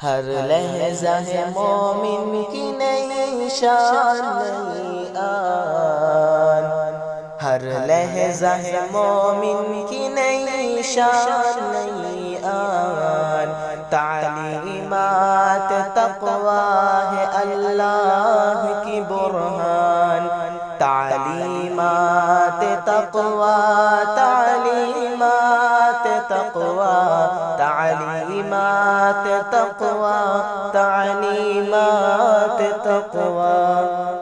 ہر لحظہ ہے مومن کی نئی شان نئی آن، ہر لحظہ ہے مومن کی نئی شان نئی آن، تعلیمات تقویٰ ہے اللہ کی برہان، تعلیمات تقویٰ، تعلیمات تقویٰ، تعلیمات تقویٰ، تعلیمات تقویٰ۔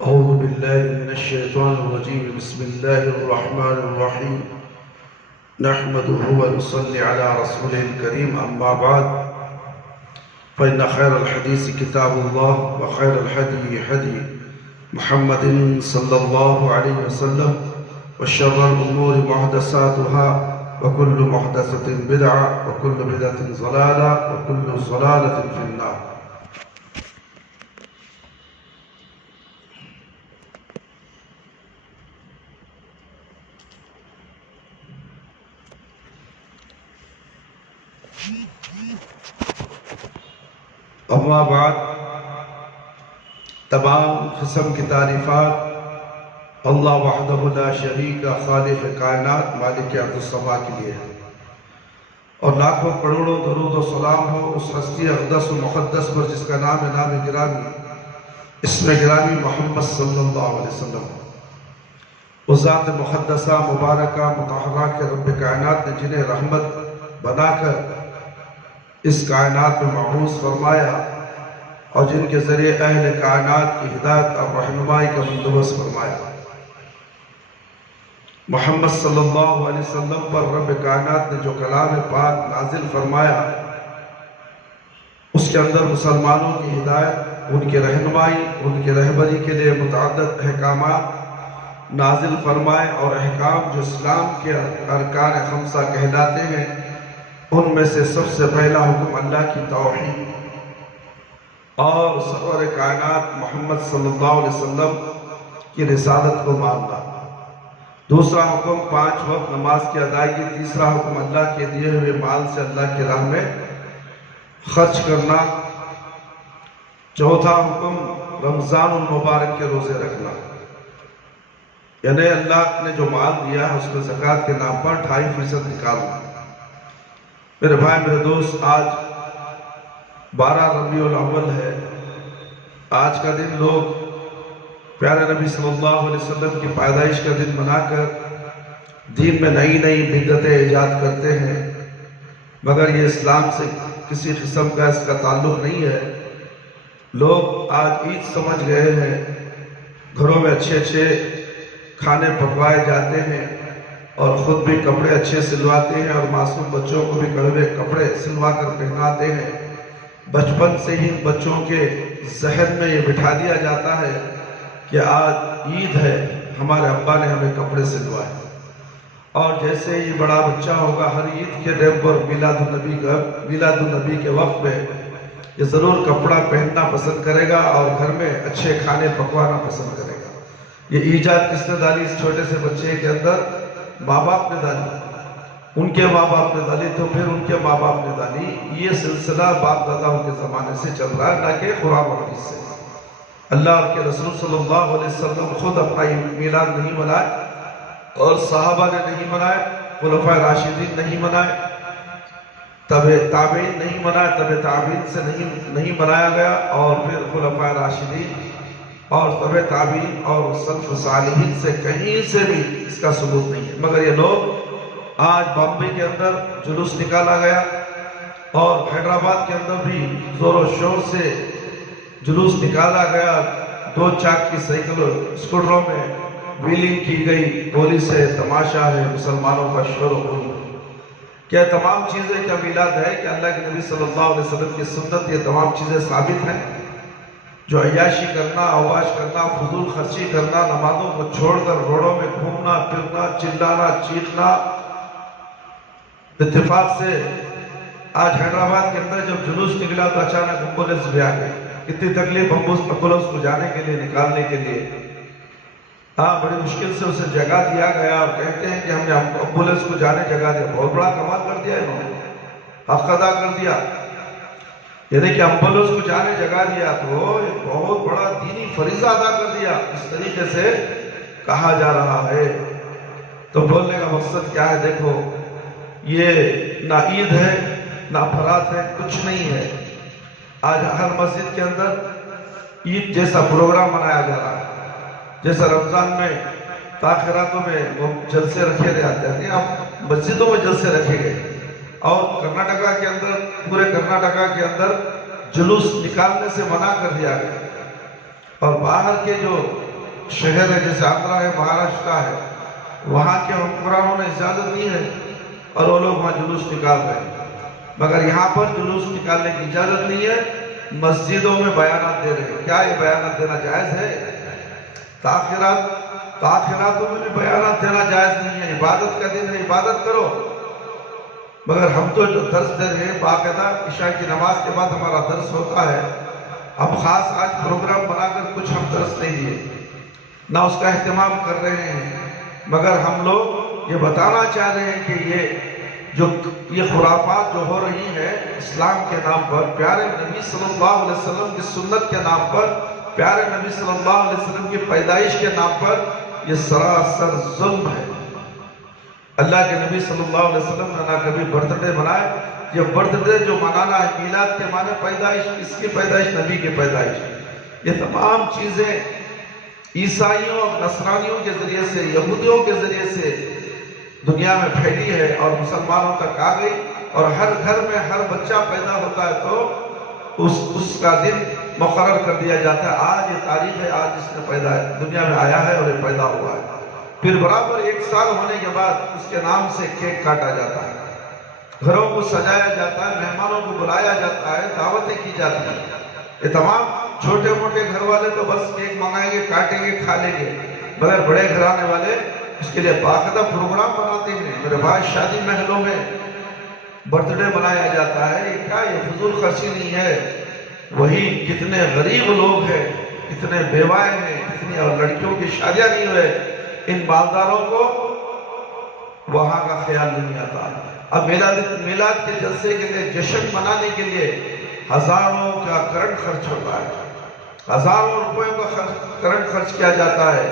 اعوذ باللہ من الشیطان الرجیم، بسم اللہ الرحمن الرحیم، نحمده ونصلی علی رسوله الکریم، اما بعد فإن خیر الحدیث کتاب اللہ وخیر الحدی حدی محمد صلی اللہ علیہ وسلم، وشر الامور محدثاتها وكل محدثة بدعة وكل بدعة ضلالة وكل ضلالة في النار۔ اما بعد، تمام قسم کی تعریفات اللہ وحدہ لا شریک خالق کائنات مالک ارض السماء کے لیے ہے، اور لاکھوں کروڑوں درود و سلام ہو اس ہستی اقدس و مقدس پر جس کا نام ہے نام گرامی، اسم گرامی محمد صلی اللہ علیہ وسلم۔ اس ذات مقدسہ مبارکہ مطہرہ کے رب کائنات نے جنہیں رحمت بنا کر اس کائنات میں مبعوث فرمایا اور جن کے ذریعے اہل کائنات کی ہدایت اور رہنمائی کا بندوبست فرمایا، محمد صلی اللہ علیہ وسلم پر رب کائنات نے جو کلام پاک نازل فرمایا، اس کے اندر مسلمانوں کی ہدایت، ان کی رہنمائی، ان کی رہبری کے لیے متعدد احکامات نازل فرمائے، اور احکام جو اسلام کے ارکان خمسہ کہلاتے ہیں، ان میں سے سب سے پہلا حکم اللہ کی توحید اور سرور کائنات محمد صلی اللہ علیہ وسلم کی رسالت کو ماننا، دوسرا حکم 5 وقت نماز کی ادائیگی، تیسرا حکم اللہ کے دیے ہوئے مال سے اللہ کی راہ میں خرچ کرنا، چوتھا حکم رمضان المبارک کے روزے رکھنا، یعنی اللہ نے جو مال دیا ہے اس میں زکوٰۃ کے نام پر 2.5% نکالنا۔ میرے بھائی میرے دوست، آج 12 ربیع الاول ہے۔ آج کا دن لوگ پیارے نبی صلی اللہ علیہ وسلم کی پیدائش کا دن منا کر دین میں نئی نئی بدعتیں ایجاد کرتے ہیں، مگر یہ اسلام سے کسی قسم کا اس کا تعلق نہیں ہے۔ لوگ آج عید سمجھ گئے ہیں، گھروں میں اچھے اچھے کھانے پکوائے جاتے ہیں اور خود بھی کپڑے اچھے سلواتے ہیں، اور معصوم بچوں کو بھی کڑوے کپڑے سلوا کر پہناتے ہیں۔ بچپن سے ہی بچوں کے ذہن میں یہ بٹھا دیا جاتا ہے کہ آج عید ہے، ہمارے ابا نے ہمیں کپڑے سلوائے، اور جیسے ہی بڑا بچہ ہوگا ہر عید کے ٹائم پر میلاد النبی کے وقت میں یہ ضرور کپڑا پہننا پسند کرے گا اور گھر میں اچھے کھانے پکوانا پسند کرے گا۔ یہ ایجاد کس نے ڈالی اس چھوٹے سے بچے کے اندر؟ ماں باپ نے ڈالی، ان کے ماں باپ نے ڈالی، تو پھر ان کے ماں باپ نے ڈالی۔ یہ سلسلہ باپ داداؤں کے زمانے سے چل رہا ہے، نہ کہ قرآن و حدیث سے۔ اللہ کے رسول صلی اللہ علیہ وسلم خود اپنا میلاد نہیں منائے، اور صحابہ نے نہیں منائے، خلفائے راشدین نہیں منائے، تابعین نہیں منائے، تابعین سے نہیں منایا گیا، اور پھر خلفائے راشدین اور تابعین اور سلف صالحین سے کہیں سے بھی اس کا ثبوت نہیں ہے۔ مگر یہ لوگ آج بامبے کے اندر جلوس نکالا گیا، اور حیدرآباد کے اندر بھی زور و شور سے جلوس نکالا گیا، 2 چاک کی سائیکل اسکوٹروں میں ویلنگ کی گئی، پولیس ہے، تماشا ہے، مسلمانوں کا شور و غل۔ کیا تمام چیزیں کیا میلاد ہے؟ کہ اللہ کے نبی صلی اللہ علیہ وسلم کی سنت یہ تمام چیزیں ثابت ہیں؟ جو عیاشی کرنا، اوباش کرنا، فضول خرچی کرنا، نمازوں کو چھوڑ کر روڈوں میں گھومنا پھرنا، چلانا چیخنا، اتفاق سے آج حیدرآباد کے اندر جب جلوس نکلا تو اچانک ایمبولینس بھی آ گئی، کتنی تکلیف ایمبولینس کو جانے کے لیے نکالنے کے لیے، ہاں بڑی مشکل سے اسے جگہ دیا گیا، اور کہتے ہیں کہ ہم نے ایمبولینس کو جانے جگہ دیا۔ بہت بڑا کمال کر دیا انہوں نے، حق ادا کر دیا، یعنی کہ ایمبولینس کو جانے جگہ دیا تو ایک بہت بڑا دینی فریضہ ادا کر دیا۔ اس طریقے سے کہا جا رہا ہے۔ تو بولنے کا مقصد کیا ہے؟ دیکھو، یہ نہ عید ہے نہ افراد ہے، کچھ نہیں ہے۔ آج ہر مسجد کے اندر عید جیسا پروگرام منایا جا رہا ہے، جیسا رمضان میں تاخیراتوں میں وہ جلسے رکھے جاتے ہیں، اب مسجدوں میں جلسے رکھے گئے، اور کرناٹکا کے اندر، پورے کرناٹکا کے اندر جلوس نکالنے سے منع کر دیا گیا، اور باہر کے جو شہر ہے جیسے آندھرا ہے، مہاراشٹرا ہے، وہاں کے حکمرانوں نے اجازت نہیں ہے اور وہ لوگ وہاں جلوس نکال رہے ہیں، مگر یہاں پر جلوس نکالنے کی اجازت نہیں ہے، مسجدوں میں بیانات دے رہے ہیں۔ کیا یہ بیانات دینا جائز ہے؟ تاخیراتوں میں بھی بیانات دینا جائز نہیں ہے۔ عبادت کا دن ہے، عبادت کرو، مگر ہم تو جو درس دے رہے ہیں باقاعدہ عشاء کی نماز کے بعد ہمارا درس ہوتا ہے، اب خاص آج پروگرام بنا کر کچھ ہم درس نہیں دیے، نہ اس کا اہتمام کر رہے ہیں، مگر ہم لوگ یہ بتانا چاہ رہے ہیں کہ یہ خرافات جو ہو رہی ہے اسلام کے نام پر، پیارے نبی صلی اللہ علیہ وسلم کی سنت کے نام پر، پیارے نبی صلی اللہ علیہ وسلم کی پیدائش کے نام پر، یہ سراسر ظلم ہے۔ اللہ کے نبی صلی اللہ علیہ وسلم نے نہ کبھی برتھ ڈے منائے۔ یہ برتھ ڈے جو منانا ہے، میلاد کے معنی پیدائش، کس کی پیدائش؟ نبی کی پیدائش۔ یہ تمام چیزیں عیسائیوں اور نصرانیوں کے ذریعے سے، یہودیوں کے ذریعے سے دنیا میں پھیلی ہے اور مسلمانوں تک آ گئی، اور ہر گھر میں ہر بچہ پیدا ہوتا ہے تو اس کا دن مقرر کر دیا جاتا ہے، آج یہ تاریخ ہے، آج اس نے دنیا میں آیا ہے اور یہ پیدا ہوا ہے۔ پھر برابر 1 سال ہونے کے بعد اس کے نام سے کیک کاٹا جاتا ہے، گھروں کو سجایا جاتا ہے، مہمانوں کو بلایا جاتا ہے، دعوتیں کی جاتی ہیں۔ یہ تمام چھوٹے موٹے گھر والے تو بس کیک منگائیں گے، کاٹیں گے، کھا لیں گے، مگر بڑے گھرانے والے اس کے لیے باقاعدہ پروگرام بناتے ہیں۔ میرے بھائی، شادی محلوں میں برتھ ڈے منایا جاتا ہے، یہ کیا؟ یہ فضول خرچی نہیں ہے۔ وہی کتنے غریب لوگ ہیں، کتنے بیوائیں ہیں، کتنی اور لڑکیوں کی شادیاں نہیں ہوئے، ان مالداروں کو وہاں کا خیال نہیں آتا۔ اب میلاد کے جلسے کے لیے، جشن منانے کے لیے ہزاروں کا کرنٹ خرچ ہوتا ہے، ہزاروں روپے کا کرنٹ خرچ کیا جاتا ہے۔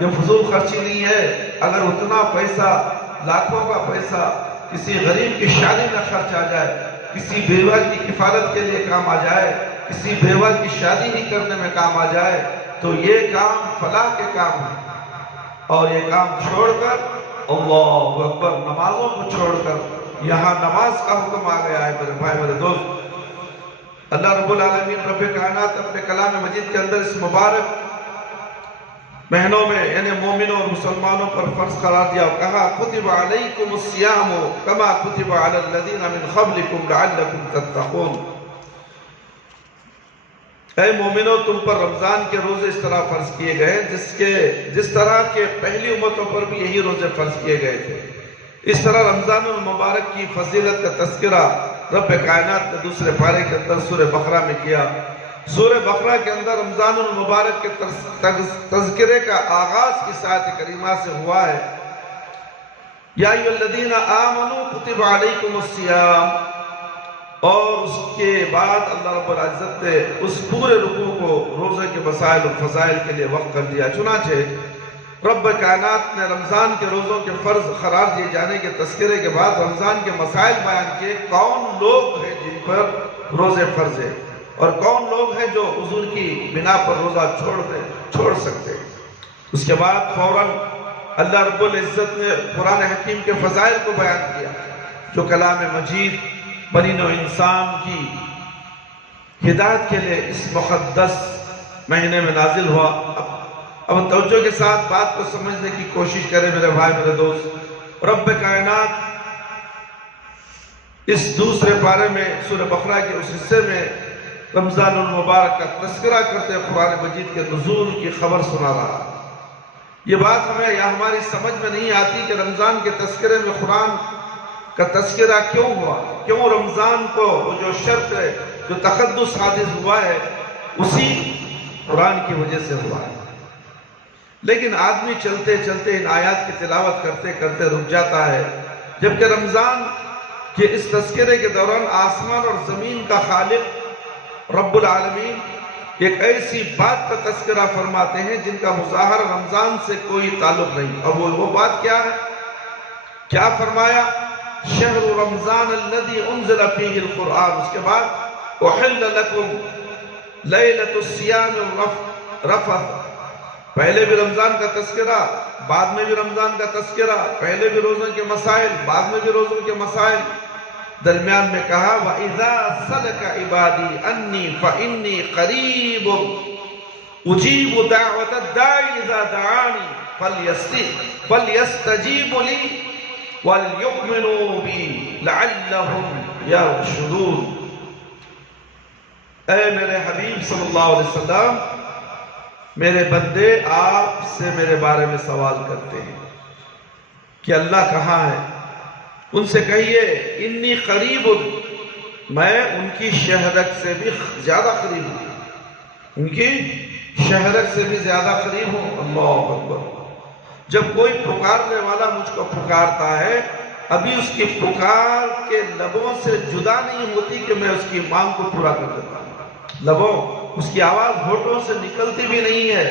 یہ فضول خرچی نہیں ہے۔ اگر اتنا پیسہ، لاکھوں کا پیسہ کسی غریب کی شادی میں خرچ آ جائے، کسی بیوہ کی کفالت کے لیے کام آ جائے، کسی بیوہ کی شادی ہی کرنے میں کام آ جائے، تو یہ کام فلاح کے کام ہے۔ اور یہ کام چھوڑ کر، اللہ اکبر، نمازوں کو چھوڑ کر یہاں نماز کا حکم آ گیا ہے۔ میرے بھائی، میرے دوست، اللہ رب العالمین رب کائنات اپنے کلام مجید کے اندر اس مبارک مہینوں میں یعنی مومنوں اور مسلمانوں پر فرض قرار دیا اور کہا کتب علیکم الصیام کما کتب علی الذین من قبلکم لعلکم تتقون۔ اے مومنوں، تم پر رمضان کے روزے اس طرح فرض کیے گئے جس طرح کے پہلی امتوں پر بھی یہی روزے فرض کیے گئے تھے۔ اس طرح رمضان المبارک کی فضیلت کا تذکرہ رب کائنات نے دوسرے پارے کے اندر سورہ بقرہ میں کیا۔ سورہ بقرہ کے اندر رمضان المبارک کے تذکرے کا آغاز اس آیت کریمہ سے ہوا ہے، یا ایھا الذین آمنوا کتب علیکم الصیام، اور اس کے بعد اللہ رب العزت نے اس پورے رکوع کو روزے کے مسائل و فضائل کے لیے وقف کر دیا۔ چنانچہ رب کائنات نے رمضان کے روزوں کے فرض قرار دیے جانے کے تذکرے کے بعد رمضان کے مسائل بیان کیے، کون لوگ ہیں جن پر روزے فرض ہیں اور کون لوگ ہیں جو عذر کی بنا پر روزہ چھوڑ سکتے۔ اس کے بعد فوراً اللہ رب العزت نے قرآن حکیم کے فضائل کو بیان کیا، جو کلام مجید بنی نوع انسان کی ہدایت کے لیے اس مقدس مہینے میں نازل ہوا۔ اب توجہ کے ساتھ بات کو سمجھنے کی کوشش کریں میرے بھائی، میرے دوست۔ رب کائنات اس دوسرے پارے میں سورہ بقرہ کے اس حصے میں رمضان المبارک کا تذکرہ کرتے قرآن مجید کے نزول کی خبر سنا رہا۔ یہ بات ہمیں یا ہماری سمجھ میں نہیں آتی کہ رمضان کے تذکرے میں قرآن کا تذکرہ کیوں ہوا، کیوں رمضان کو وہ جو شرط ہے، جو تقدس حادث ہوا ہے، اسی قرآن کی وجہ سے ہوا ہے۔ لیکن آدمی چلتے چلتے ان آیات کی تلاوت کرتے کرتے رک جاتا ہے، جبکہ رمضان کے اس تذکرے کے دوران آسمان اور زمین کا خالق رب العالمین ایک ایسی بات کا تذکرہ فرماتے ہیں جن کا مظاہرہ رمضان سے کوئی تعلق نہیں، اور وہ بات کیا ہے؟ کیا فرمایا؟ شہر رمضان الذی انزل فیہ القرآن، اس کے بعد احل لکم لیلۃ الصیام الرفث، پہلے بھی رمضان کا تذکرہ، بعد میں بھی رمضان کا تذکرہ، پہلے بھی روزوں کے مسائل، بعد میں بھی روزوں کے مسائل، درمیان میں کہا وَإِذَا سَلَكَ عِبَادِي أَنِّي فَإِنِّي قَرِيبٌ أُجِيبُ دَعْوَةَ الدَّاعِ إِذَا دَعَانِ فَلْيَسْتَجِيبُوا لِي وَلْيُؤْمِنُوا بِي لَعَلَّهُمْ يَرْشُدُونَ۔ اے میرے حبیب صلی اللہ علیہ وسلم، میرے بندے آپ سے میرے بارے میں سوال کرتے ہیں کہ اللہ کہاں ہے؟ ان سے کہیے انی قریب، میں ان کی شہرک سے بھی زیادہ قریب ہوں، ان کی شہرک سے بھی زیادہ قریب ہوں۔ اللہ اکبر۔ جب کوئی پکارنے والا مجھ کو پکارتا ہے، ابھی اس کی پکار کے لبوں سے جدا نہیں ہوتی کہ میں اس کی مانگ کو پورا کر دیتا ہوں۔ لبوں، اس کی آواز ہونٹوں سے نکلتی بھی نہیں ہے،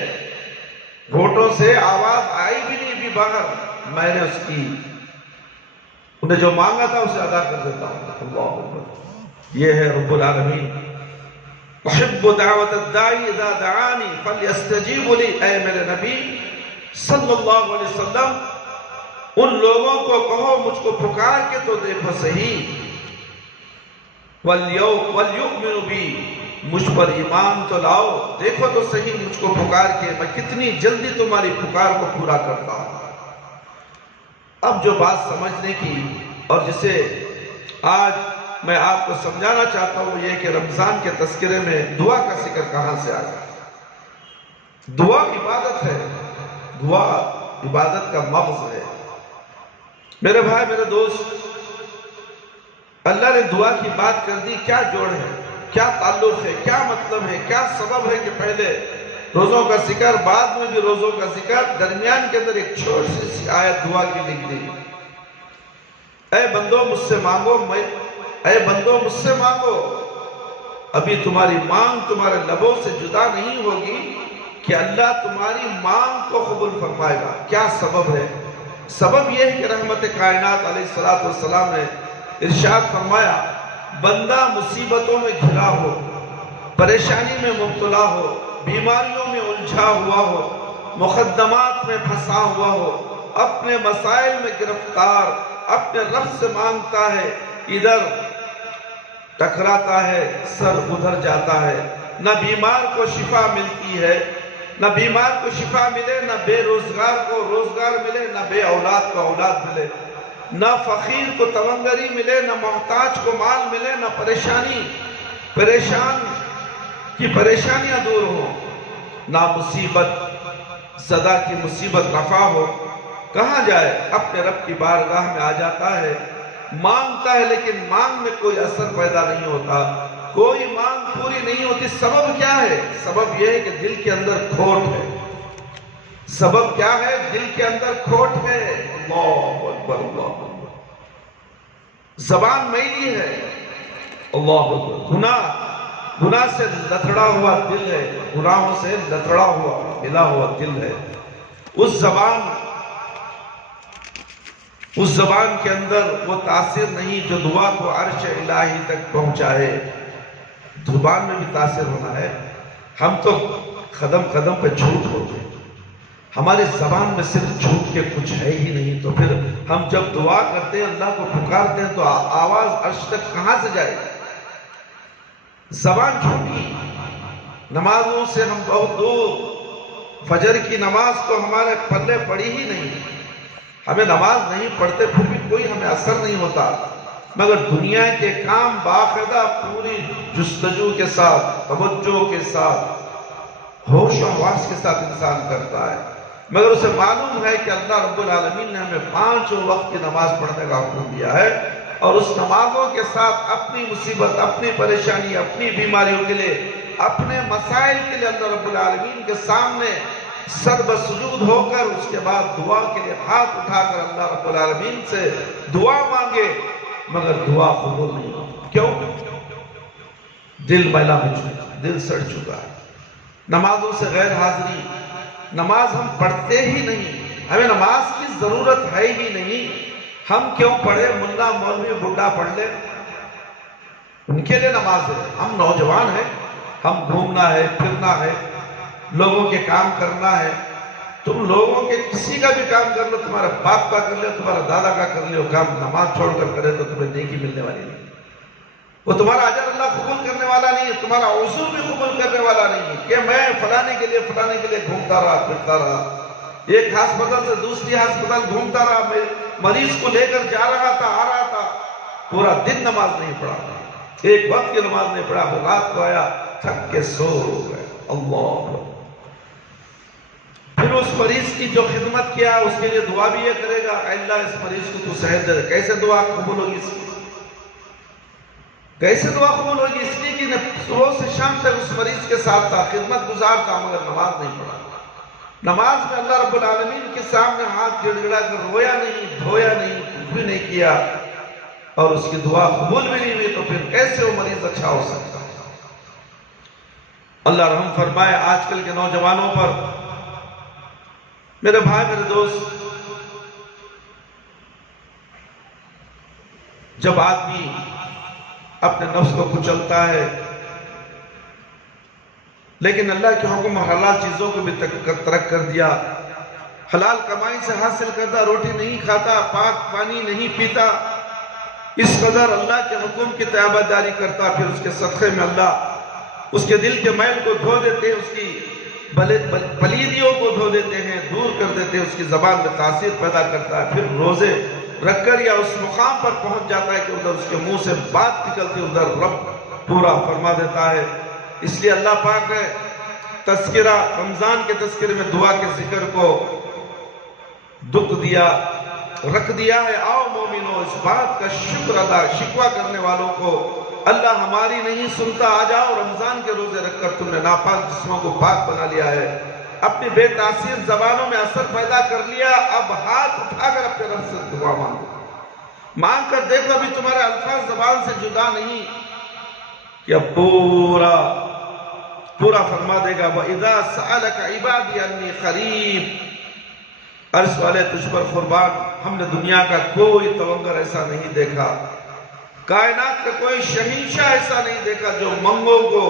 ہونٹوں سے آواز آئی بھی نہیں بھی باہر، میں نے اس کی انہیں جو مانگا تھا اسے ادا کر دیتا ہوں۔ اللہ اکبر۔ یہ ہے رب العالمین۔ احب دعوت الداعی اذا دعانی فلیستجیبوا لی، اے میرے نبی صلی اللہ علیہ وسلم، ان لوگوں کو کہو مجھ کو پکار کے تو دیکھو صحیح، وَلْيُؤْمِنُوا بِي، مجھ پر ایمان تو لاؤ، دیکھو تو صحیح مجھ کو پکار کے میں کتنی جلدی تمہاری پکار کو پورا کرتا ہوں۔ اب جو بات سمجھنے کی اور جسے آج میں آپ کو سمجھانا چاہتا ہوں یہ کہ رمضان کے تذکرے میں دعا کا ذکر کہاں سے آیا؟ دعا عبادت ہے، دعا عبادت کا مغز ہے۔ میرے بھائی، میرے دوست، اللہ نے دعا کی بات کر دی، کیا جوڑ ہے، کیا تعلق ہے، کیا مطلب ہے، کیا سبب ہے کہ پہلے روزوں کا ذکر، بعد میں بھی روزوں کا ذکر، درمیان کے اندر ایک چھوٹی سی آیت دعا کی لکھ دی۔ اے بندو مجھ سے مانگو، اے بندو مجھ سے مانگو، ابھی تمہاری مانگ تمہارے لبوں سے جدا نہیں ہوگی کہ اللہ تمہاری مانگ کو قبول فرمائے گا۔ کیا سبب ہے؟ سبب یہ ہے کہ رحمت کائنات علیہ السلام نے ارشاد فرمایا، بندہ مصیبتوں میں گھرا ہو، پریشانی میں مبتلا ہو، بیماریوں میں الجھا ہوا ہو، مقدمات میں پھنسا ہوا ہو، اپنے مسائل میں گرفتار، اپنے رب سے مانگتا ہے، ادھر ٹکراتا ہے، سر ادھر جاتا ہے، نہ بیمار کو شفا ملتی ہے، نہ بیمار کو شفا ملے، نہ بے روزگار کو روزگار ملے، نہ بے اولاد کو اولاد ملے، نہ فقیر کو تونگری ملے، نہ محتاج کو مال ملے، نہ پریشان کی پریشانیاں دور ہو، نہ مصیبت زدہ کی مصیبت رفع ہو، کہاں جائے؟ اپنے رب کی بارگاہ میں آ جاتا ہے، مانگتا ہے، لیکن مانگ میں کوئی اثر پیدا نہیں ہوتا، کوئی مانگ پوری نہیں ہوتی۔ سبب کیا ہے؟ سبب یہ ہے کہ دل کے اندر کھوٹ ہے۔ سبب کیا ہے؟ دل کے اندر کھوٹ ہے۔ اللہ اکبر، اللہ اکبر۔ زبان میلی ہے، اللہ اکبر۔ گناہ سے لتڑا ہوا دل ہے، گناہوں سے لتڑا ہوا ملا ہوا دل ہے۔ اس زبان کے اندر وہ تاثیر نہیں جو دعا کو عرش الہی تک پہنچائے۔ زبان میں بھی تاثیر ہونا ہے۔ ہم تو قدم قدم پہ جھوٹ ہوتے ہیں، ہماری زبان میں صرف جھوٹ کے کچھ ہے ہی نہیں، تو پھر ہم جب دعا کرتے ہیں، اللہ کو پکارتے ہیں، تو آواز عرش تک کہاں سے جائے؟ زبان جھوٹی، نمازوں سے ہم بہت دور، فجر کی نماز تو ہمارے پلے پڑی ہی نہیں، ہمیں نماز نہیں پڑھتے پھر بھی کوئی ہمیں اثر نہیں ہوتا، مگر دنیا کے کام باقاعدہ پوری جستجو کے ساتھ، توجہ کے ساتھ، ہوش و حواس کے ساتھ انسان کرتا ہے، مگر اسے معلوم ہے کہ اللہ رب العالمین نے ہمیں 5 وقت کی نماز پڑھنے کا حکم دیا ہے، اور اس نمازوں کے ساتھ اپنی مصیبت، اپنی پریشانی، اپنی بیماریوں کے لیے اپنے مسائل کے لیے اللہ رب العالمین کے سامنے سر بسجود ہو کر اس کے بعد دعا کے لیے ہاتھ اٹھا کر اللہ رب العالمین سے دعا مانگے، مگر دعا قبول نہیں ہوتی۔ کیوں؟ دل میلا ہو چکا، دل سڑ چکا ہے، نمازوں سے غیر حاضری، نماز ہم پڑھتے ہی نہیں، ہمیں نماز کی ضرورت ہے ہی نہیں، ہم کیوں پڑھے؟ ملا مولوی بڈھا پڑھ لے، ان کے لیے نماز ہے، ہم نوجوان ہیں، ہم گھومنا ہے، پھرنا ہے، لوگوں کے کام کرنا ہے۔ تم لوگوں کے کسی کا بھی کام کر لو، تمہارا باپ کا کر لو، تمہارا دادا کا کر لو کام، نماز چھوڑ کر کرے تو تمہیں نیکی ملنے والی نہیں، وہ تمہارا اجر اللہ قبول کرنے والا نہیں ہے، تمہارا عذر بھی قبول کرنے والا نہیں ہے کہ میں فلانے کے لیے گھومتا رہا پھرتا رہا، ایک ہسپتال سے دوسری ہسپتال گھومتا رہا، میں مریض کو لے کر جا رہا تھا، آ رہا تھا، پورا دن نماز نہیں پڑھا، ایک وقت کی نماز نہیں پڑھا، رات کو آیا تھک کے سو گئے۔ اللہ، پھر اس مریض کی جو خدمت کیا اس کے لیے دعا بھی یہ کرے گا، اے اللہ اس مریض کو تو صحت دے، کیسے دعا قبول ہوگی اس کی؟ کیسے دعا قبول ہوگی؟ اس لیے کہ صبح سے شام تک اس مریض کے ساتھ تھا، خدمت گزار تھا، مگر نماز نہیں پڑھا۔ نماز میں اللہ رب العالمین کے سامنے ہاتھ گڑ گڑا کر رویا نہیں، دھویا نہیں، کچھ بھی نہیں کیا، اور اس کی دعا قبول بھی نہیں ہوئی، تو پھر کیسے وہ مریض اچھا ہو سکتا؟ اللہ رحم فرمائے آج کل کے نوجوانوں پر۔ میرے بھائی، میرے دوست، جب آدمی اپنے نفس کو کچلتا ہے لیکن اللہ کے حکم حلال چیزوں کو بھی ترک کر دیا، حلال کمائی سے حاصل کردہ روٹی نہیں کھاتا، پاک پانی نہیں پیتا، اس قدر اللہ کے حکم کی تابعداری کرتا، پھر اس کے صدقے میں اللہ اس کے دل کے میل کو دھو دیتے ہیں، اس کی پلیدیوں کو دھو دیتے ہیں، دور کر دیتے ہیں، اس کی زبان میں تاثیر پیدا کرتا ہے، پھر روزے رکھ کر یا اس مقام پر پہنچ جاتا ہے کہ ادھر اس کے منہ سے بات نکلتی، ادھر رب پورا فرما دیتا ہے۔ اس لیے اللہ پاک نے تذکرہ، رمضان کے تذکرے میں دعا کے ذکر کو دکھ دیا، رکھ دیا ہے۔ آؤ مومنو، اس بات کا شکر ادا، شکوہ کرنے والوں کو اللہ ہماری نہیں سنتا، آ جاؤ رمضان کے روزے رکھ کر تم نے ناپاک جسموں کو پاک بنا لیا ہے، اپنی بے تاثیر زبانوں میں اثر پیدا کر لیا، اب ہاتھ اٹھا کر اپنے رب سے دعا مانگو، مانگ کر دیکھو ابھی تمہارے الفاظ زبان سے جدا نہیں کہ اب پورا فرما دے گا۔ وَإِذَا سَأَلَكَ عِبَادِي أَنِّي قَرِيبٌ، عرش والے تجھ پر قربان، ہم نے دنیا کا کوئی تونگر ایسا نہیں دیکھا، کائنات کا کوئی شہنشاہ ایسا نہیں دیکھا جو منگو کو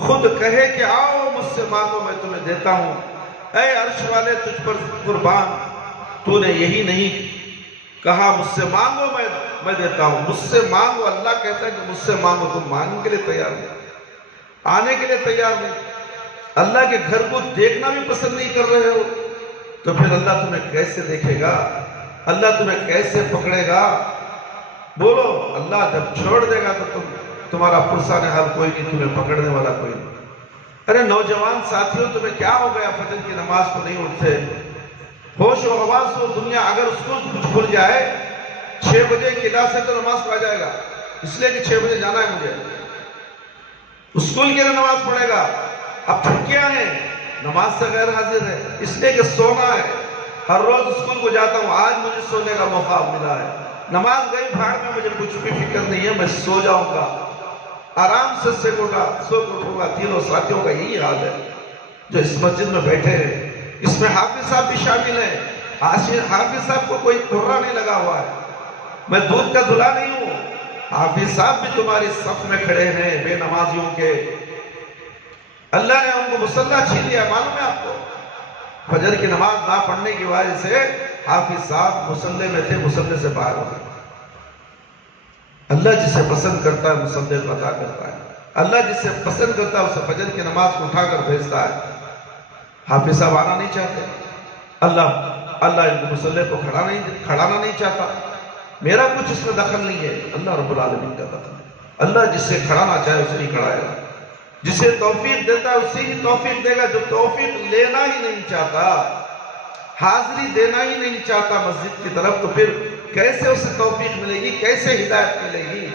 خود کہے کہ آؤ مجھ سے مانگو میں تمہیں دیتا ہوں۔ اے عرش والے تجھ پر قربان، تو نے یہی نہیں کہا مجھ سے مانگو میں دیتا ہوں، مجھ سے مانگو، اللہ کہتا ہے کہ مجھ سے مانگو، تم مانگنے کے لیے تیار نہیں، آنے کے لیے تیار نہیں، اللہ کے گھر کو دیکھنا بھی پسند نہیں کر رہے ہو، تو پھر اللہ تمہیں کیسے دیکھے گا؟ اللہ تمہیں کیسے پکڑے گا؟ بولو، اللہ جب چھوڑ دے گا تو تمہارا پرسان حال کوئی نہیں، تمہیں پکڑنے والا کوئی نہیں۔ ارے نوجوان ساتھیوں، تمہیں کیا ہو گیا؟ فجر کی نماز کو نہیں اٹھتے، ہوش و حواس ہو دنیا، اگر اسکول کچھ کھل جائے 6 بجے کلاس ہے تو نماز کو آ جائے گا، اس لیے کہ 6 بجے جانا ہے مجھے، اسکول کے لیے نماز پڑھے گا۔ اب چھٹیاں ہیں، نماز سے غیر حاضر ہے، اس لیے کہ سونا ہے، ہر روز اسکول کو جاتا ہوں، آج مجھے سونے کا موقع ملا ہے، نماز گئی بھاڑ میں، مجھے کچھ بھی فکر نہیں ہے، میں سو جاؤں گا، آرام سے سو کر اٹھوں گا۔ تینوں ساتھیوں کا یہی حال ہے جو اس مسجد میں بیٹھے ہیں، اس میں حافظ صاحب بھی شامل ہیں۔ حافظ صاحب کو کوئی تھرا نہیں لگا ہوا ہے، میں دودھ کا دھلا نہیں ہوں، حافظ صاحب بھی تمہاری صف میں کھڑے ہیں بے نمازیوں کے۔ اللہ نے ان کو مصلی چھین لیا، معلوم ہے آپ کو؟ فجر کی نماز نہ پڑھنے کی وجہ سے حافظ صاحب مصلی میں تھے، مصلی سے باہر ہو گئے۔ اللہ جسے پسند کرتا ہے مصلی کو عطا کرتا ہے، اللہ جسے پسند کرتا ہے اسے فجر کی نماز کو اٹھا کر بھیجتا ہے۔ حافظ صاحب آنا نہیں چاہتے، اللہ ان کو مصلی کو کھڑانا نہیں چاہتا، میرا کچھ اس میں دخل نہیں ہے، اللہ رب العالمین کا دخل ہے۔ اللہ جسے کھڑانا چاہے اسے نہیں کھڑائے گا، جسے توفیق دیتا ہے اسی ہی توفیق دے گا، جو توفیق لینا ہی نہیں چاہتا، حاضری دینا ہی نہیں چاہتا مسجد کی طرف، تو پھر کیسے اسے توفیق ملے گی، کیسے ہدایت ملے گی؟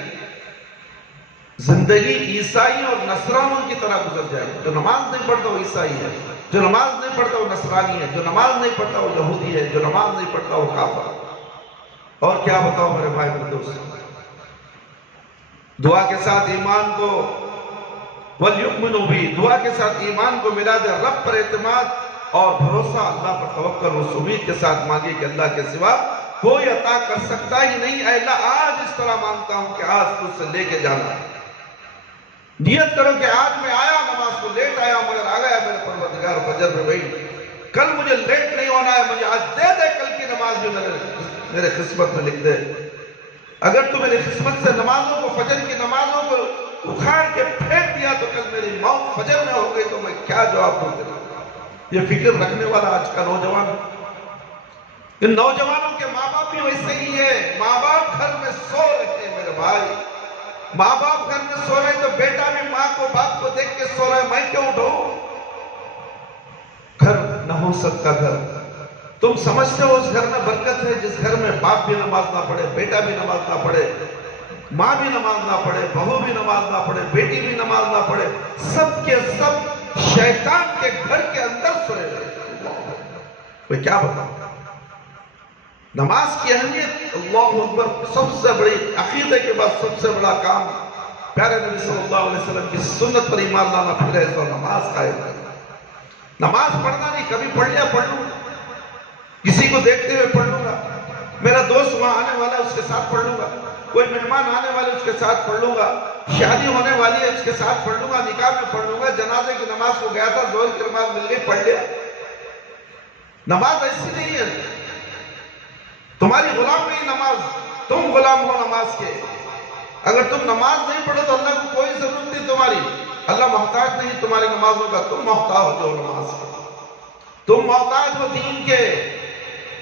زندگی عیسائی اور نصرانوں کی طرح گزر جائے گی۔ جو نماز نہیں پڑھتا وہ عیسائی ہے، جو نماز نہیں پڑھتا وہ نصرانی ہے، جو نماز نہیں پڑھتا وہ یہودی ہے، جو نماز نہیں پڑھتا وہ کافر ہے۔ اور کیا بتاؤ میرے بھائی میرے دوست، دعا کے ساتھ ایمان کو وَلْيُؤْمِنُوا بِهِ، دعا کے ساتھ ایمان کو ملا دے، رب پر اعتماد اور بھروسہ، اللہ پر توکل، اس امید کے ساتھ مانگے کہ اللہ کے سوا کوئی عطا کر سکتا ہی نہیں۔ اے اللہ آج اس طرح مانگتا ہوں کہ آج تجھ سے لے کے جانا ہے۔ نیت کرو کہ آج میں آیا نماز کو لیٹ آیا مگر آ گیا میرے پروردگار فجر میں بھائی، کل مجھے لیٹ نہیں ہونا ہے، مجھے آج دے دے کل کی نماز بھی میرے قسمت میں لکھ دے۔ اگر تو میری قسمت سے نمازوں کو، فجر کی نمازوں کو اکھاڑ کے پھینک دیا تو کل میری موت فجر میں ہو گئی تو میں کیا جواب دوں تیرا؟ یہ فکر رکھنے والا آج کا نوجوان، ان نوجوانوں کے ماں باپ بھی ویسے ہی ہے۔ ماں باپ گھر میں سو رہے ہیں میرے بھائی، ماں باپ گھر میں سو رہے تو بیٹا بھی ماں کو باپ کو دیکھ کے سو رہا ہے، میں کیوں اٹھوں؟ گھر نہ ہو سکتا گھر، تم سمجھتے ہو اس گھر میں برکت ہے جس گھر میں باپ بھی نماز نہ پڑھے، بیٹا بھی نماز نہ پڑھے، ماں بھی نماز نہ پڑھے، بہو بھی نماز نہ پڑھے، بیٹی بھی نماز نہ پڑھے، سب کے سب شیطان کے گھر کے اندر سوئے رہے۔ میں کیا بتاؤں؟ نماز کی اہمیت، اللہ اکبر، سب سے بڑی عقیدے کے بعد سب سے بڑا کام پیارے نبی صلی اللہ علیہ وسلم کی سنت پر ایمان لانا، پھر ایسا نماز قائم کرنا۔ نماز پڑھنا نہیں، کبھی پڑھ لیا پڑھ لوں، کسی کو دیکھتے ہوئے پڑھ لوں گا، میرا دوست وہاں آنے والا ہے اس کے ساتھ پڑھ لوں گا، کوئی مہمان آنے والے اس کے ساتھ پڑھ لوں گا، شادی ہونے والی ہے اس کے ساتھ پڑھ لوں گا، نکاح میں پڑھ لوں گا، جنازے کی نماز کو گیا تھا، ظہر کی نماز مل گئی پڑھ لیا۔ نماز ایسی نہیں ہے، تمہاری غلام نہیں نماز، تم غلام ہو نماز کے۔ اگر تم نماز نہیں پڑھو تو اللہ کو کوئی ضرورت نہیں تمہاری، اللہ محتاج نہیں تمہاری نمازوں کا، تم محتاج ہو نماز کا، تم محتاج ہو دین کے،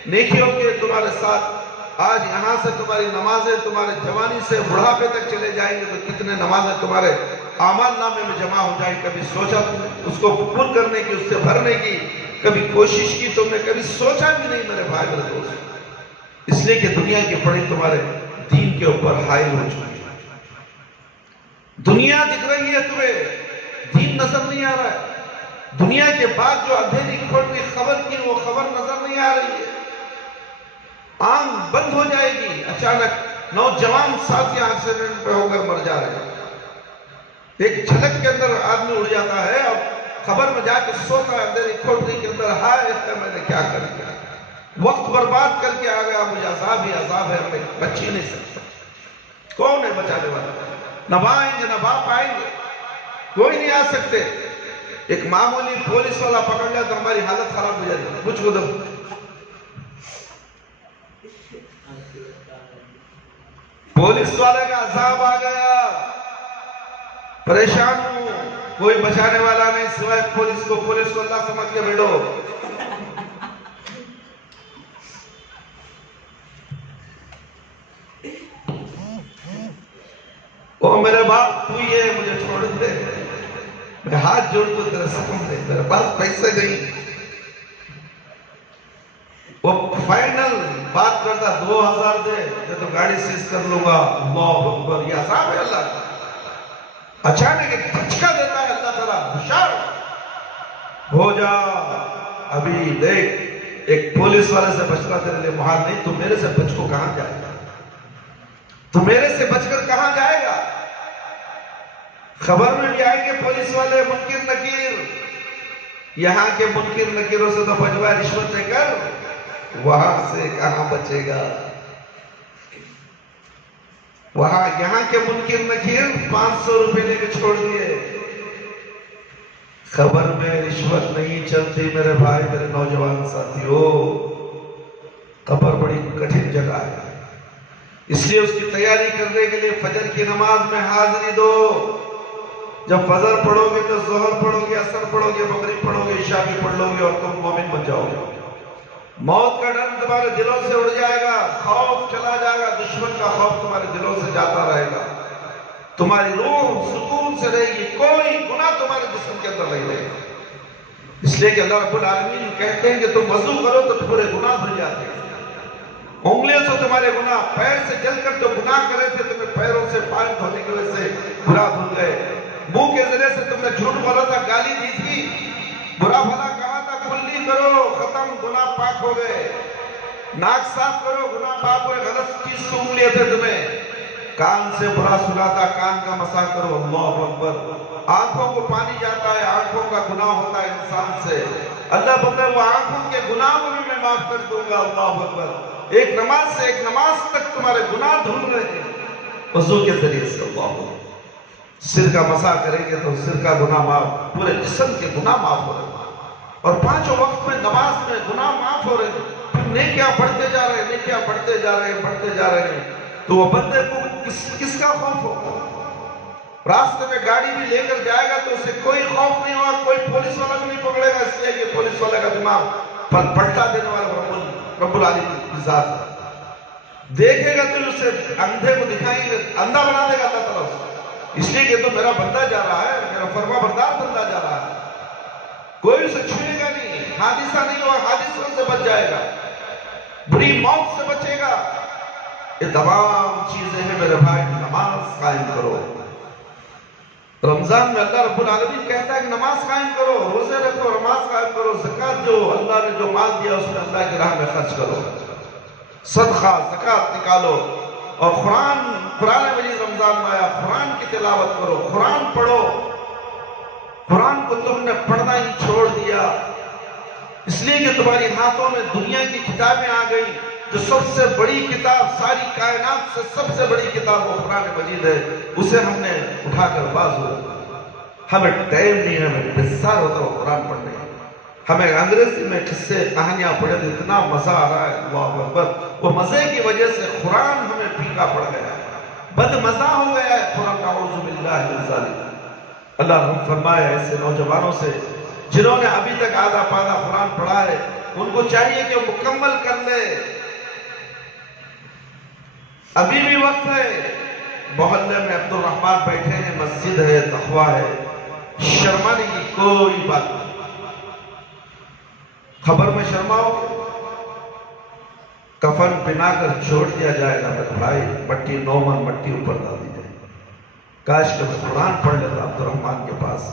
نیکیوں کے تمہارے ساتھ۔ آج یہاں سے تمہاری نمازیں تمہارے جوانی سے بڑھاپے تک چلے جائیں گے تو کتنے نمازیں تمہارے اعمال نامے میں جمع ہو جائیں۔ کبھی سوچا تم نے اس کو پور کرنے کی، اس سے بھرنے کی کبھی کوشش کی تم نے؟ کبھی سوچا بھی نہیں میرے بھائی میرے دوست، اس لیے کہ دنیا کی پڑی تمہارے دین کے اوپر حائل ہو چکی ہے۔ دنیا دکھ رہی ہے تمہیں، دین نظر نہیں آ رہا ہے۔ دنیا کے بعد جو اندھیری کھوٹی خبر کی وہ خبر نظر نہیں آ رہی ہے۔ آنکھ بند ہو جائے گی، اچانک نوجوان ساتھی ایکسیڈنٹ پہ ہو کر مر جا رہے ہیں، ایک جھلک کے اندر آدمی اڑ جاتا ہے اور خبر میں جا کے سوتا ہے اندھیری کھوٹی کے اندر، ہائے میں نے کیا کر دیا، وقت برباد کر کے آ گیا، مجھے عذاب ہی عذاب ہے، میں بچ ہی نہیں سکتا۔ کون ہے بچانے والا؟ نہ ماں آئیں گے نہ باپ آئیں گے، کوئی نہیں آ سکتے۔ ایک معمولی پولیس والا پکڑ لیا تو ہماری حالت خراب ہو جائے گی، کچھ کو دو پولیس والے کا عذاب آ گیا، پریشان ہوں، کوئی بچانے والا نہیں سوائے پولیس کو اللہ سمجھ کے بیٹھو۔ او میرے باپ تو یہ مجھے چھوڑ دے، میں ہاتھ جوڑ تو تیرے سکم دے، میرے پاس پیسے نہیں۔ وہ فائنل بات کرتا 2000 دے، میں تو گاڑی سیز کر لوں گا۔ اللہ اکبر، یہ عذاب ہے اللہ کا۔ اچانک ایک دھچکا دیتا ہے اللہ تعالیٰ، ہوشیار ہو جا، ابھی دیکھ ایک پولیس والے سے بچنا تیرے لیے محال نہیں، تو میرے سے بچ کو کہاں جائے گا، تو میرے سے بچ کر کہاں جائے گا؟ خبر میں بھی آئیں گے پولیس والے منکر نکیر، یہاں کے منکر نکیروں سے تو بچوا، رشوت دے کر وہاں سے کہاں بچے گا؟ وہاں یہاں کے منکر نکیر 500 روپے لے کے چھوڑ دیے۔ خبر میں رشوت نہیں چلتی میرے بھائی میرے نوجوان ساتھیوں، قبر بڑی کٹھن جگہ ہے، اس لیے اس کی تیاری کرنے کے لیے فجر کی نماز میں حاضری دو۔ جب فجر پڑھو گے تو ظہر پڑھو گے، عصر پڑھو گے، مغرب پڑھو گے، عشاء بھی پڑھ لو گے اور تم مومن بن جاؤ گے۔ موت کا ڈر تمہارے دلوں سے اڑ جائے گا، خوف چلا جائے گا، دشمن کا خوف تمہارے دلوں سے جاتا رہے گا، تمہاری روح سکون سے رہے گی، کوئی گناہ تمہارے جسم کے اندر نہیں رہے گا۔ اس لیے کہ اللہ رب العالمین کہتے ہیں کہ تم وضو کرو تو پورے گناہ دھل جاتے ہیں، انگلیوں سے تمہارے گناہ، پیر سے جل کر جو گناہ کرے تھے تمہیں پیروں سے پانی دھونے کی وجہ سے برا دھل گئے. منہ کے ذریعے سے تم نے جھوٹ بولا تھا, گالی دی تھی, برا بھلا کہا تھا, کھلی کرو, ختم, گناہ پاک ہو گئے. ناک صاف کرو, گناہ پاک ہوئے. غلط چیز سونگھ لیے تھے تمہیں, کان سے برا سنا تھا, کان کا مسا کرو. اللہ اکبر. آنکھوں کو پانی جاتا ہے, آنکھوں کا گناہ ہوتا ہے انسان سے. اللہ بولتا ہے وہ آنکھوں کے گناہ کو بھی میں معاف کر دوں گا. اللہ اکبر. ایک نماز سے ایک نماز تک تمہارے گناہ دھل رہے ہیں وضو کے ذریعے سے. اللہ اکبر. سر کا مسا کریں گے تو سر کا گناہ معاف, پورے جسم کے گناہ معاف ہو رہے ہیں. اور پانچوں وقت میں نماز میں گناہ معاف ہو رہے ہیں. پھر نیکیاں بڑھتے جا رہے ہیں, نیکیاں بڑھتے جا رہے ہیں, بڑھتے جا رہے ہیں. تو وہ بندے کو کس کا خوف ہوگا؟ راستے میں گاڑی بھی لے کر جائے گا تو اسے کوئی خوف نہیں ہوگا, کوئی پولیس والا بھی نہیں پکڑے گا, اس لیے کہ پولیس والے کا دماغ پلٹا دینے والا رب العالمین کی ذات ہے. دیکھے گا تو اسے اندھے کو دکھائیں گے, اندھا بنا دے گا اللہ تعالیٰ سے, اس لیے کہ تو میرا بندہ جا رہا ہے, میرا فرما بردار بندہ جا رہا ہے. کوئی اسے چھوئے گا نہیں, حادثہ نہیں ہوگا, حادثوں سے بچ جائے گا, بری موت سے بچے گا. یہ تمام چیزیں ہیں میرے بھائی. نماز قائم کرو. رمضان میں اللہ رب العالمین کہتا ہے کہ نماز قائم کرو, روزے رکھو, نماز قائم کرو, زکوٰۃ جو اللہ نے جو مال دیا اس میں اللہ کی راہ میں خرچ کرو, صدقہ زکوٰۃ نکالو. اور قرآن مجید رمضان میں آیا, قرآن کی تلاوت کرو, قرآن پڑھو. قرآن کو تم نے پڑھنا ہی چھوڑ دیا اس لیے کہ تمہاری ہاتھوں میں دنیا کی کتابیں آ گئی. جو سب سے بڑی کتاب, ساری کائنات سے سب سے بڑی کتاب وہ قرآن مجید ہے, اسے ہم نے اٹھا کر باز ہو. ہمیں ٹائم نہیں ہے, ہمیں بسار ہوتا ہے قرآن پڑھنے. ہمیں انگریزی میں قصے کہانیاں پڑھے تو اتنا مزہ آ رہا ہے. اللہ اکبر. وہ مزے کی وجہ سے قرآن ہمیں پھیکا پڑ گیا ہے, بد مزہ ہو گیا ہے قرآن. اعوذ باللہ من ذالک. اللہ رحم فرمائے ایسے نوجوانوں سے جنہوں نے ابھی تک آدھا پادا قرآن پڑھا ہے. ان کو چاہیے کہ وہ مکمل کر لے. ابھی بھی وقت ہے. محلے میں عبد الرحمن بیٹھے ہیں, مسجد ہے, تقویٰ ہے, شرمانے کی کوئی بات نہیں. خبر میں شرماؤ, کفن پہنا کر چھوڑ دیا جائے گا. بھائی مٹی, 9 من مٹی اوپر ڈال دی جائے. کاش کہ میں قرآن پڑھ لیتا عبد الرحمن کے پاس,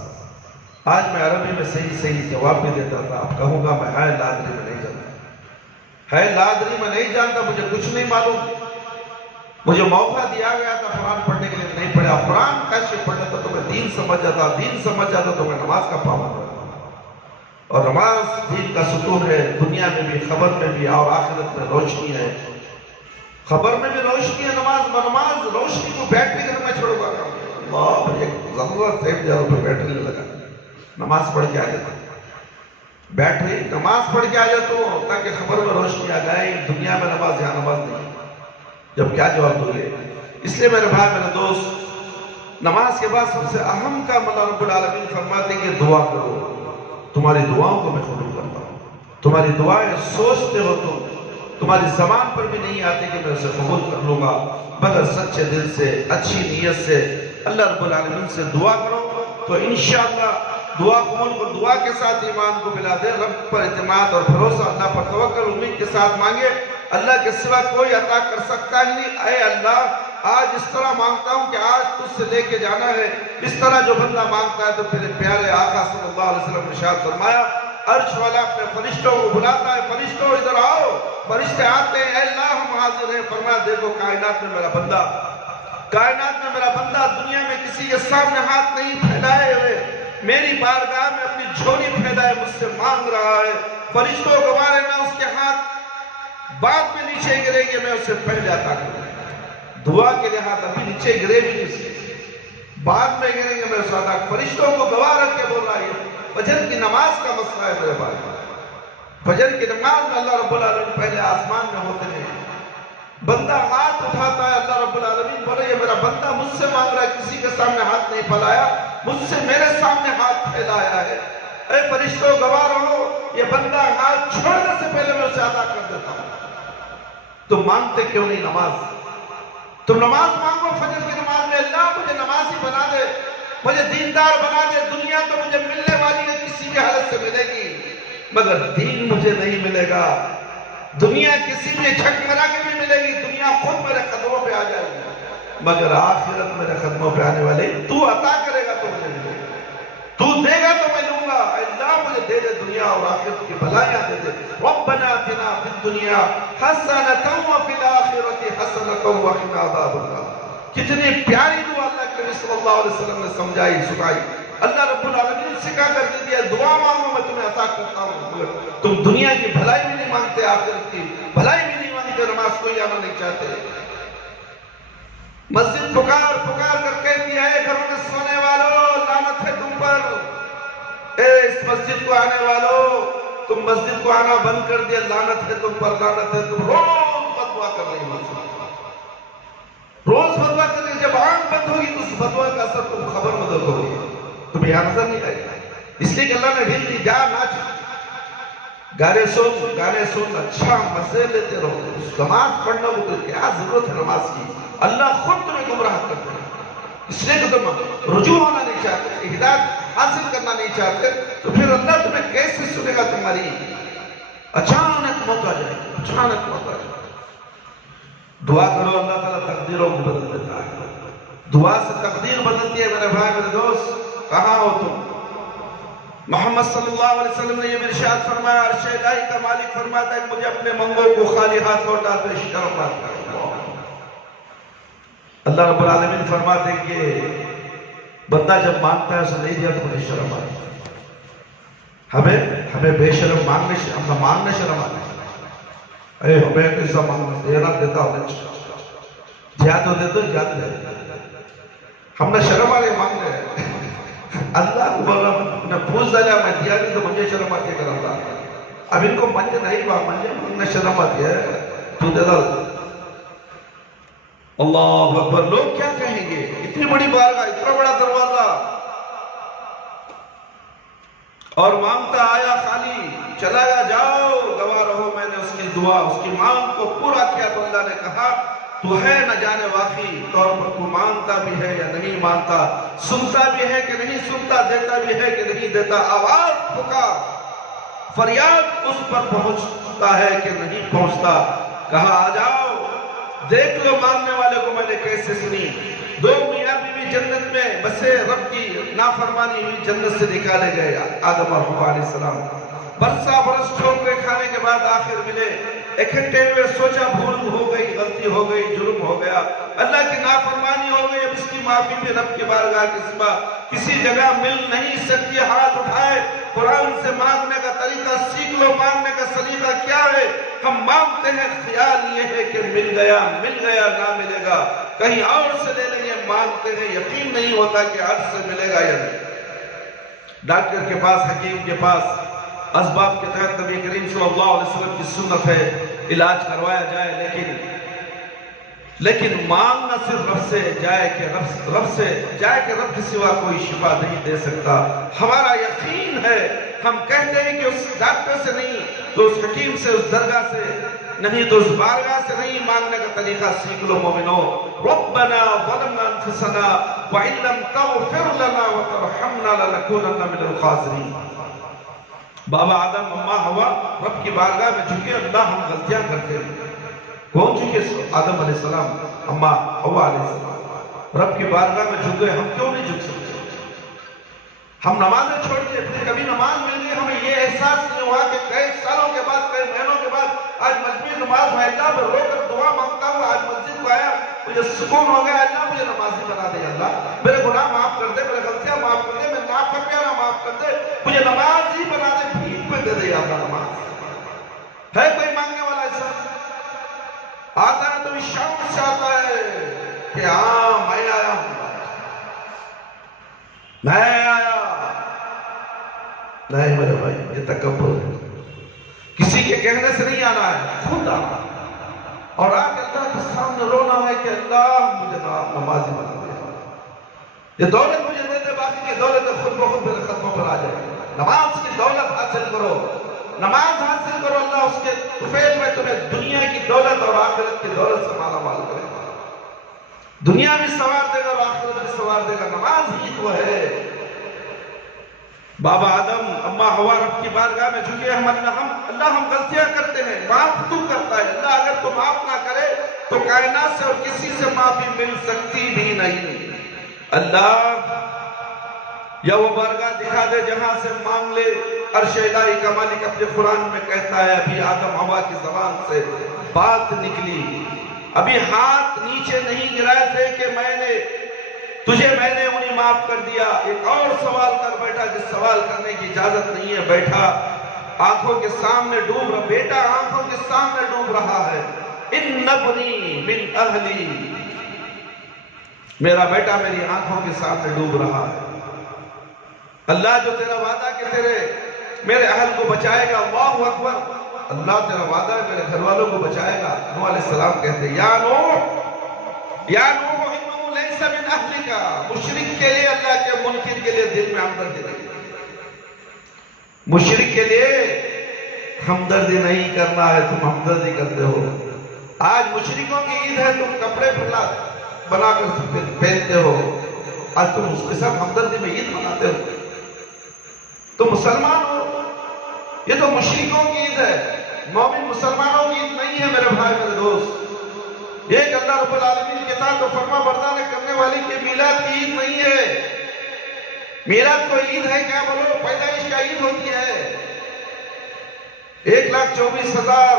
آج میں عربی میں صحیح جواب بھی دیتا تھا. اب کہوں گا میں ہے لادری میں نہیں جانتا, ہے لادری میں نہیں جانتا, مجھے کچھ نہیں معلوم. مجھے موقع دیا گیا تھا قرآن پڑھنے کے لیے, نہیں پڑھا. قرآن کیسے پڑھ لیتا تو میں دین سمجھ جاتا, دین سمجھ جاتا تو میں نماز کا پابند ہوتا. اور نماز دین کا ستون ہے, دنیا میں بھی, خبر میں بھی, اور آخرت میں روشنی ہے. خبر میں بھی روشنی ہے نماز روشنی کو بیٹری گھر میں چھوڑوں گا. اللہ, مجھے ضرورت ہے 1000 روپے بیٹری لگا, نماز پڑھ کے آ جاتا. بیٹری نماز پڑھ کے آ جاتا ہوں تاکہ خبر میں روشنی آ جائے. دنیا میں نماز, یہاں نماز نہیں. جب کیا جواب دو گے؟ اس لیے میرے بھائی, میرے دوست, نماز کے بعد سب سے اہم کام اللہ رب العالمین فرماتے ہیں کہ دعا کرو. تمہاری دعاؤں کو میں قبول کرتا ہوں. تمہاری دعائیں سوچتے ہو تمہاری زبان پر بھی نہیں آتے کہ میں اسے قبول کر لوں گا, مگر سچے دل سے, اچھی نیت سے اللہ رب العالمین سے دعا کرو تو انشاءاللہ دعا قبول کو. دعا کے ساتھ ایمان کو ملا دے, رب پر اعتماد اور بھروسہ, اللہ پر توکل, امید کے ساتھ مانگے. اللہ کے سوا کوئی عطا کر سکتا ہی نہیں. اے اللہ, آج اس طرح مانگتا ہوں کہ آج تجھ سے لے کے جانا ہے. اس طرح جو بندہ مانگتا ہے تو میرے پیارے آقا صلی اللہ علیہ وسلم نے ارشاد فرمایا, عرش والا اپنے فرشتوں کو بلاتا ہے, فرشتوں ادھر آؤ. فرشتے آتے ہیں, اے اللہ ہم حاضر ہیں. فرمایا دیکھو کائنات میں میرا بندہ, کائنات میں میرا بندہ دنیا میں کسی کے سامنے ہاتھ نہیں پھیلائے ہوئے, میری بارگاہ میں اپنی جھولی پھیلائے مجھ سے مانگ رہا ہے. فرشتوں گوارے نہ اس کے ہاتھ بعد میں نیچے گریں گے, میں اسے پہلے عطا کروں. دعا کے لیے ہاتھ ابھی نیچے گرے بھی نہیں, بعد میں گریں گے, میں اسے عطا. فرشتوں کو گواہ رکھ کے بول رہا ہے. فجر کی نماز کا مسئلہ ہے میرے بھائی. فجر کی نماز میں اللہ رب العالمین پہلے آسمان میں ہوتے ہیں, بندہ ہاتھ اٹھاتا ہے, اللہ رب العالمین بولے یہ میرا بندہ مجھ سے مانگ رہا ہے, کسی کے سامنے ہاتھ نہیں پھیلایا, مجھ سے میرے سامنے ہاتھ پھیلایا ہے. اے فرشتوں گواہ رہو, یہ بندہ ہاتھ چھوڑنے سے پہلے میں اسے عطا کر دیتا ہوں. تم مانگتے کیوں نہیں نماز؟ تم نماز مانگو فجر کی نماز میں, اللہ مجھے نمازی بنا دے, مجھے دیندار بنا دے. دنیا تو مجھے ملنے والی ہے, کسی بھی حالت سے ملے گی, مگر دین مجھے نہیں ملے گا. دنیا کسی بھی جھک مرا کے بھی ملے گی, دنیا خود میرے قدموں پہ آ جائے گی. مگر آخرت میرے قدموں پہ آنے والے تو عطا کرے گا تو مجھے ملے گا، تو دے گا تو میں لوں گا۔ اللہ مجھے دے دے دنیا اور آخرت کی بھلائیاں دے دے۔ ربنا آتنا فی الدنیا حسنۃ وفی الآخرۃ حسنۃ وقنا عذاب النار۔ کتنی پیاری دعا اللہ کے نبی صلی اللہ علیہ وسلم نے سمجھائی سنائی۔ اللہ رب العالمین سکھا کر دے دیا دعا مانگو میں تمہیں عطا کرتا ہوں، تم دنیا کی بھلائی بھی نہیں مانگتے، آخرت کی بھلائی بھی نہیں مانگتے، نماز کوئی آنا نہیں چاہتے۔ مسجد پکار پکار کر کہتی ہے اے گھروں میں سونے والوں لعنت ہے تم پر، اے اس مسجد کو آنے والوں تم مسجد کو آنا بند کر دیا، لعنت ہے تم پر، لعنت ہے تم۔ روز بدعا کر رہی مسجد، روز بدعا کر رہی۔ جب آنکھ بند ہوگی تو اس بدعا کا اثر تم خبر میں دیکھو گے، تمہیں یہاں نظر نہیں آئے گا۔ اس لیے کہ اللہ نے ڈھیل دی جا ناچ، گانے سن اچھا مزے لیتے رہو۔ نماز پڑھنا کو تو کیا ضرورت ہے نماز کی، اللہ خود تمہیں گمراہ کرتا ہے۔ اس لیے کہ تم رجوع ہونا نہیں چاہتے، ہدایت حاصل کرنا نہیں چاہتے، تو پھر اللہ تمہیں کیسے سنے گا تمہاری؟ اچانک موقع جائے، اچانک موقع جائے۔ دعا کرو، اللہ تعالیٰ تقدیروں کو بدل دیتا ہے، دعا سے تقدیر بدلتی ہے۔ میرے بھائی میرے دوست، کہاں ہو تم؟ محمد صلی اللہ علیہ وسلم نے یہ ارشاد فرمایا، عرش الہی کا مالک فرماتا ہے کہ مجھے اپنے منگوں کو خالی ہاتھ لوٹاتے شرم آتا ہے۔ اللہ رب العالمین فرماتے ہیں کہ بندہ جب مانگتا ہے اسے نہیں دیا تو مجھے شرم آتی ہے۔ ہمیں بے شرم مانگنے شرم آتی ہے۔ اے ہمیں کیسا مانگنا دینا دیتا ہونا چاہیے، جہاں تو دے دو جہاں دے دو، ہم نے شرم آگے مانگ رہے ہیں۔ اللہ کو بولا میں پوچھ دیا میں دیا نہیں تو مجھے شرم آتی ہے کہ اللہ اب ان کو منجے نہیں مانگنے شرم آتی ہے، تو دے دو۔ اللہ اکبر، لوگ کیا کہیں گے؟ اتنی بڑی بارگاہ، اتنا بڑا دروازہ، اور مانگتا آیا خالی چلا گیا، جاؤ گواہ رہو میں نے اس کی دعا اس کی مانگ کو پورا کیا۔ تو اللہ نے کہا تو ہے نہ جانے واقعی طور پر، تو مانگتا بھی ہے یا نہیں مانگتا، سنتا بھی ہے کہ نہیں سنتا، دیتا بھی ہے کہ نہیں دیتا، آواز پکار فریاد اس پر پہنچتا ہے کہ نہیں پہنچتا۔ کہا آ جاؤ دیکھ لو مانگنے والے کو میں نے کیسے سنی۔ دو میاں بیوی جنت میں بسے، رب کی نافرمانی ہوئی، جنت سے نکالے گئے آدم اور حوا علیہ السلام، برسا برس ٹھوکرے کھانے کے بعد آخر ملے، اکٹھے ہوئے، سوچا بھول ہو گئی، غلطی ہو گئی، جرم ہو گیا، اللہ کی نافرمانی ہو گئی، اب اس کی معافی بھی رب کی بارگاہ کے سوا کسی جگہ مل نہیں سکتی۔ ہاتھ اٹھائے، قرآن سے مانگنے کا طریقہ سیکھ لو۔ مانگنے کا سلیقہ کیا ہے؟ ہم مانگتے ہیں، خیال یہ ہے کہ مل گیا نہ ملے گا، کہیں اور سے لے لیں گے، مانگتے ہیں یقین نہیں ہوتا کہ عرض سے ملے گا یا نہیں۔ ڈاکٹر کے پاس، حکیم کے پاس، اسباب کے تحت نبی کریم صلی اللہ علیہ وسلم کی سنت ہے علاج کروایا جائے، لیکن مانگنا صرف رب سے جائے کہ رب کے سوا کوئی شفا نہیں دے سکتا۔ ہمارا یقین ہے، ہم کہتے ہیں کہ اس ڈاکٹر سے نہیں تو اس حکیم سے، اس درگاہ سے نہیں تو اس بارگاہ سے نہیں، مانگنے کا طریقہ سیکھ لو مومنو۔ ربنا ظلمنا انفسنا وان لم تغفر لنا وترحمنا لنكونن من الخاسرین۔ بابا آدم، اماں حوا رب کی بارگاہ میں جھکے، اللہ ہم غلطیاں کرتے ہیں۔ کون جھکے؟ آدم علیہ السلام، اماں حوا علیہ السلام رب کی بارگاہ میں جھکے، ہم کیوں نہیں جھک سکتے؟ ہم نمازیں چھوڑ دیے، پھر کبھی نماز مل گئی، ہمیں یہ احساس نہیں ہوا کہ کئی سالوں کے بعد، کئی مہینوں کے بعد آج مجموعی نماز میں اللہ میں رو کر دعا مانگتا ہوں، آج مسجد کو آیا مجھے سکون ہو گیا، اللہ مجھے نمازی بنا دے، اللہ میرے گناہ معاف کر دے، میرے غلطیاں معاف کر دے، میں نافرمانیاں معاف کر دے، مجھے نمازی بنا دے، بھیک پہ دے دے اللہ نماز۔ ہے کوئی مانگنے والا ایسا؟ آتا ہے تو شوق سے آتا ہے کہ ہاں میں آیا ہوں، میں آیا۔ نہیں میرے بھائی، یہ تکبر ہے، کسی کے کہنے سے نہیں آنا ہے، خود آنا اور آ کے اللہ کے سامنے رونا ہے کہ اللہ مجھے نمازی بنا دے، یہ دولت مجھے دے دے، باقی کی دولت خود بخود میرے قدموں پر آ جائے۔ نماز کی دولت حاصل کرو، نماز حاصل کرو، اللہ اس کے طفیل میں تمہیں دنیا کی دولت اور آخرت کی دولت سے مالا مال کرے گا، دنیا بھی سوار دے گا اور آخرت بھی سوار دے گا، نماز ہی تو ہے۔ بابا آدم، اماں حوا رب کی بارگاہ میں جھکے، اللہ ہم غلطیاں کرتے ہیں، معاف تو کرتا ہے، اللہ اگر تو معاف نہ کرے تو کائنات سے اور کسی سے معافی مل سکتی بھی نہیں۔ اللہ یا وہ بارگاہ دکھا دے جہاں سے مانگ لے۔ عرش الہی کا مالک اپنے قرآن میں کہتا ہے ابھی آدم حوا کی زبان سے بات نکلی، ابھی ہاتھ نیچے نہیں گرائے تھے کہ میں نے انہیں معاف کر دیا۔ ایک اور سوال کر بیٹھا جس سوال کرنے کی اجازت نہیں ہے، بیٹھا آنکھوں کے سامنے ڈوب رہا، بیٹا آنکھوں کے سامنے ڈوب رہا ہے۔ ان ابنی من اہلی، میرا بیٹا میری آنکھوں کے سامنے ڈوب رہا ہے۔ اللہ جو تیرا وعدہ کہ تیرے میرے اہل کو بچائے گا، اللہ اکبر، اللہ تیرا وعدہ ہے میرے گھر والوں کو بچائے گا۔ نوح علیہ السلام کہتے ہیں یا نوح انہو لیس من اہلک، مشرک کے لیے، اللہ کے منکر کے لیے دل میں ہمدردی نہیں، مشرک کے لیے ہمدردی نہیں کرنا ہے، تم ہمدردی کرتے ہو۔ آج مشرکوں کی عید ہے، تم کپڑے بنا کر پہنتے ہو، آج تم اس کے ساتھ ہمدردی میں عید مناتے ہو، تم مسلمان ہو۔ یہ تو مشرکوں کی عید ہے، مومن مسلمانوں کی عید نہیں ہے میرے بھائی میرے دوست۔ ایک اللہ رب العالمین کے ساتھ تو فرما برداری کرنے والی کی میلاد کی عید نہیں ہے۔ میلاد کو عید ہے کیا بولو؟ پیدائش کا عید ہوتی ہے۔ 1,24,000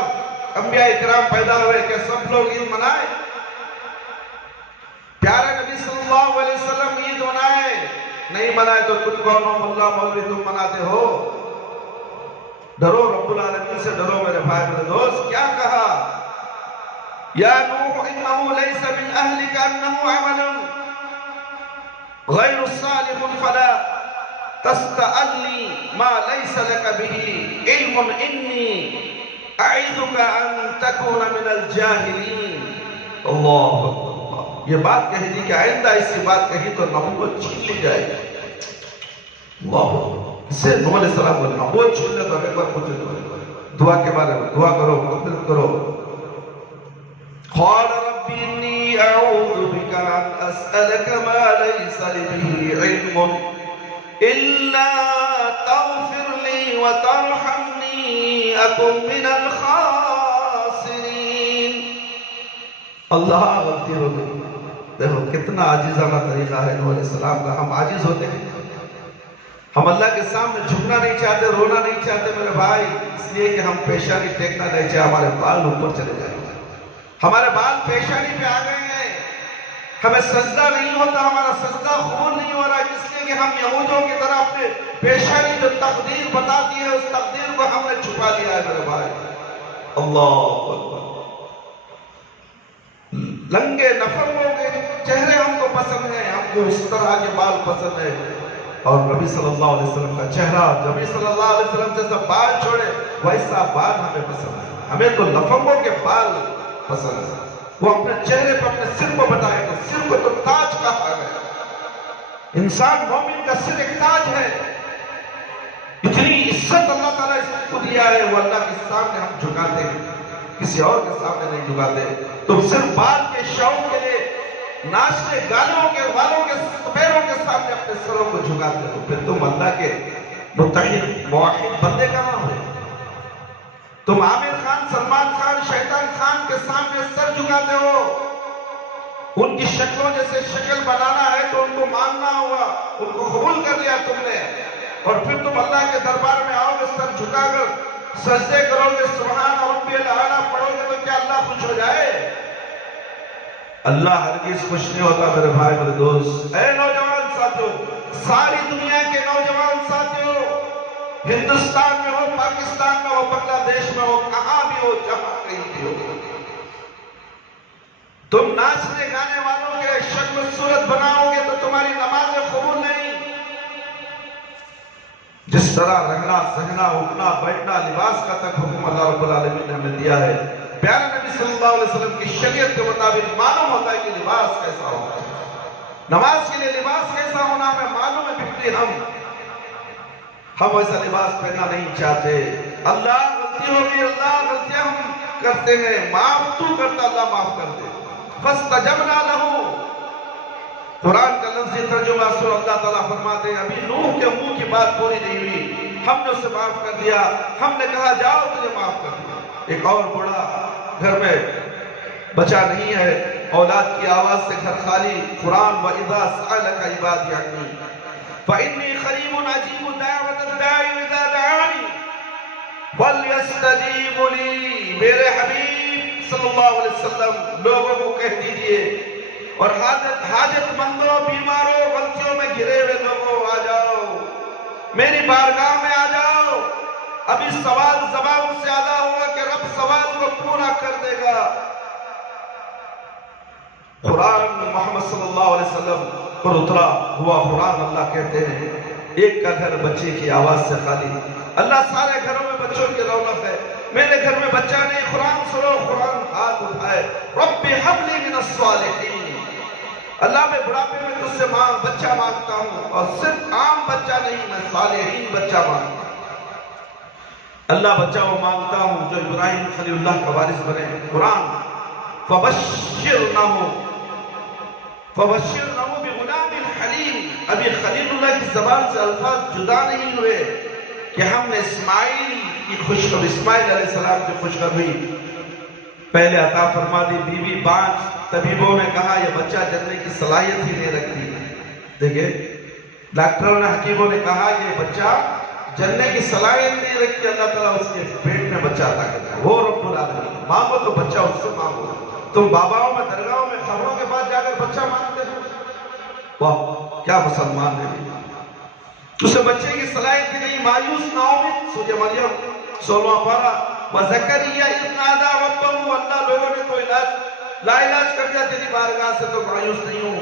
انبیاء اکرام پیدا ہوئے، کہ سب لوگ عید منائے؟ پیارے نبی صلی اللہ علیہ وسلم عید منائے؟ نہیں منائے تو تم کون ہو ملا مولوی تم مناتے ہو؟ ڈرو رب العالمین سے، ڈرو میرے بھائی میرے دوست۔ کیا کہا؟ یا نوح انہو لیس من اہلک انہو عمل غیر صالح فلا تستعلی ما لیس لک به علم انی اعیذک ان تکون من الجاہلین۔ اللہ اکبر، یہ بات کہی تھی کہ آئندہ اس کی بات کہی تو نبوت چھین لی جائے گی۔ اللہ اسے نوح علیہ السلام کو نبوت چھین لے تو ایک بار پوچھے دعا کے بارے میں، دعا کرو، مغفرت کرو۔ قال رب انی اعوذ بک ان اسألک ما لیس لی به علم الا تغفر لی وترحمنی اکن من الخاسرین۔ اللہ غلطی ہو گئی۔ دیکھو کتنا عاجزانہ طریقہ ہے نوح علیہ السلام کا۔ ہم عاجز ہوتے ہیں، ہم اللہ کے سامنے جھکنا نہیں چاہتے، رونا نہیں چاہتے میرے بھائی، اس لیے کہ ہم پیشانی ٹیکنا نہیں چاہتے، ہمارے بال اوپر چلے جائیں، ہمارے بال پیشانی پہ آ گئے ہیں، ہمیں سجدہ نہیں ہوتا، ہمارا سجدہ قبول نہیں ہو رہا ہے، اس لیے کہ ہم یہودوں کی طرح اپنے پیشانی جو تقدیر بتاتی ہے اس تقدیر کو ہم نے چھپا دیا ہے میرے بھائی۔ اللہ اکبر، لنگے نفروں کے چہرے ہم کو پسند ہیں، ہم کو اس طرح کے بال پسند ہیں، اور نبی صلی اللہ علیہ وسلم کا چہرہ، نبی صلی اللہ علیہ وسلم جیسا بال چھوڑے ویسا بال ہمیں پسند ہے۔ ہمیں تو لفنگوں کے بال پسند ہے، وہ اپنے چہرے پر اپنے سر کو بتائے تو سر کو تو تاج کہا ہے۔ انسان مومن کا سر ایک تاج ہے، اتنی عزت اللہ تعالیٰ اس کو دیا ہے، وہ اللہ کے سامنے ہم جھکاتے ہیں، کسی اور کے سامنے نہیں جھکاتے۔ تم صرف بال کے شوق کے لیے ناچتے گانوں کے والوں کے پیروں کے سامنے اپنے سروں کو جھکاتے ہو، پھر تم اللہ کے متحد موحد بندے کہاں ہو؟ تم عامر خان، سلمان خان، شیطان خان کے سامنے سر جھکاتے ہو، ان کی شکلوں جیسے شکل بنانا ہے تو ان کو ماننا ہوگا، ان کو قبول کر لیا تم نے، اور پھر تم اللہ کے دربار میں آؤ گے سر جھکا کر سجدے کرو گے، سبحان ربی الاعلیٰ پڑھو گے تو کیا اللہ خوش ہو جائے؟ اللہ ہرگز خوش نہیں ہوتا میرے بھائی میرے دوست۔ اے نوجوان ساتھیو، ساری دنیا کے نوجوان ساتھیو، ہندوستان میں ہو، پاکستان میں ہو، بنگلہ دیش میں ہو، کہاں بھی ہو، جہاں کہیں بھی ہو، تم ناچنے گانے والوں کے شکل و صورت بناؤ گے تو تمہاری نمازیں قبول نہیں۔ جس طرح رہنا سہنا اٹھنا بیٹھنا لباس کا تک حکم اللہ رب العالمین نے ہمیں دیا ہے، پیارے نبی صلی اللہ علیہ وسلم کی شریعت کے مطابق معلوم ہوتا ہے کہ لباس کیسا ہوتا ہے، نماز کے لیے لباس کیسا ہونا ہمیں معلوم ہے، بکتی ہم ویسا لباس پہننا نہیں چاہتے۔ اللہ غلطی ہوگی، اللہ غلطیاں ہم کرتے ہیں، معاف تو کرتا اللہ معاف کرتے۔ فَاسْتَجَبْنَا لَهُ، قرآن کا لفظی ترجمہ سورہ اللہ تعالیٰ فرماتے ہیں ابھی نوح کے منہ کی بات پوری نہیں ہوئی، ہم نے اسے معاف کر دیا، ہم نے کہا جاؤ تجھے معاف کر دیا۔ ایک اور بڑا گھر میں بچہ نہیں ہے، اولاد کی آواز سے گھر خالی. قرآن وَإِذَا سَأَلَكَ عِبَادِي عَنِّي فَإِنِّي قَرِيبٌ أَجِيبُ دَعْوَةَ الدَّاعِ إِذَا دَعَانِ فَلْيَسْتَجِيبُوا لِي. میرے حبیب صلی اللہ علیہ وسلم لوگوں کو کہہ دیجئے، اور حاجت مندوں، بیماروں، غلطیوں میں گھرے ہوئے لوگوں، آ جاؤ میری بارگاہ میں، آ جاؤ. ابھی سوال زبان سے ادا ہوا کہ رب سوال کو پورا کر دے گا. قرآن محمد صلی اللہ علیہ وسلم پر اترا ہوا قرآن. اللہ کہتے ہیں ایک کا گھر بچے کی آواز سے خالی. اللہ سارے گھروں میں بچوں کی رونق ہے. میرے گھر میں بچہ نہیں، قرآن سنو، قرآن ہاتھ اٹھائے. رب ہب لی من الصالحین. اللہ میں بڑھاپے میں تجھ سے بچہ مانگتا ہوں، اور صرف عام بچہ نہیں، میں صالحین بچہ مانگتا ہوں. اللہ بچہ وہ مانگتا ہوں جو ابراہیم خلیل اللہ کا وارث بنے. قرآن فَبَشِّرْنَهُ بِغُلَامٍ حَلِيمٍ. ابھی خلیل اللہ کی زبان سے الفاظ جدا نہیں ہوئے کہ ہم نے اسماعیل کی خوشخبری، اسماعیل علیہ السلام کی خوشخبری پہلے عطا فرما دی. بیوی بانچ طبیبوں نے کہا یہ بچہ جننے کی صلاحیت ہی نہیں رکھتی. دیکھیں ڈاکٹروں نے، حکیموں نے کہا کہ یہ بچہ جننے کی صلاحیت نہیں رکھتی. اللہ تعالیٰ اس کے پیٹ میں بچہ عطا کرتا ہے. وہ رب العالمین. مانگو تو بچہ اس سے مانگو. تم باباؤں میں، درگاہوں میں، خبروں کے پاس جا کر بچہ مانگتے ہو. واہ کیا مسلمان ہے. اسے بچے کی صلاحیت ہی نہیں. مایوس نہ ہو. سورہ مریم 16واں پارہ. وَزَكَرِيَّا إِذْ نَادَىٰ رَبَّهُ. اللہ لوگوں نے تو لا علاج کر دیا تیری بارگاہ سے، تو مایوس نہیں ہوں.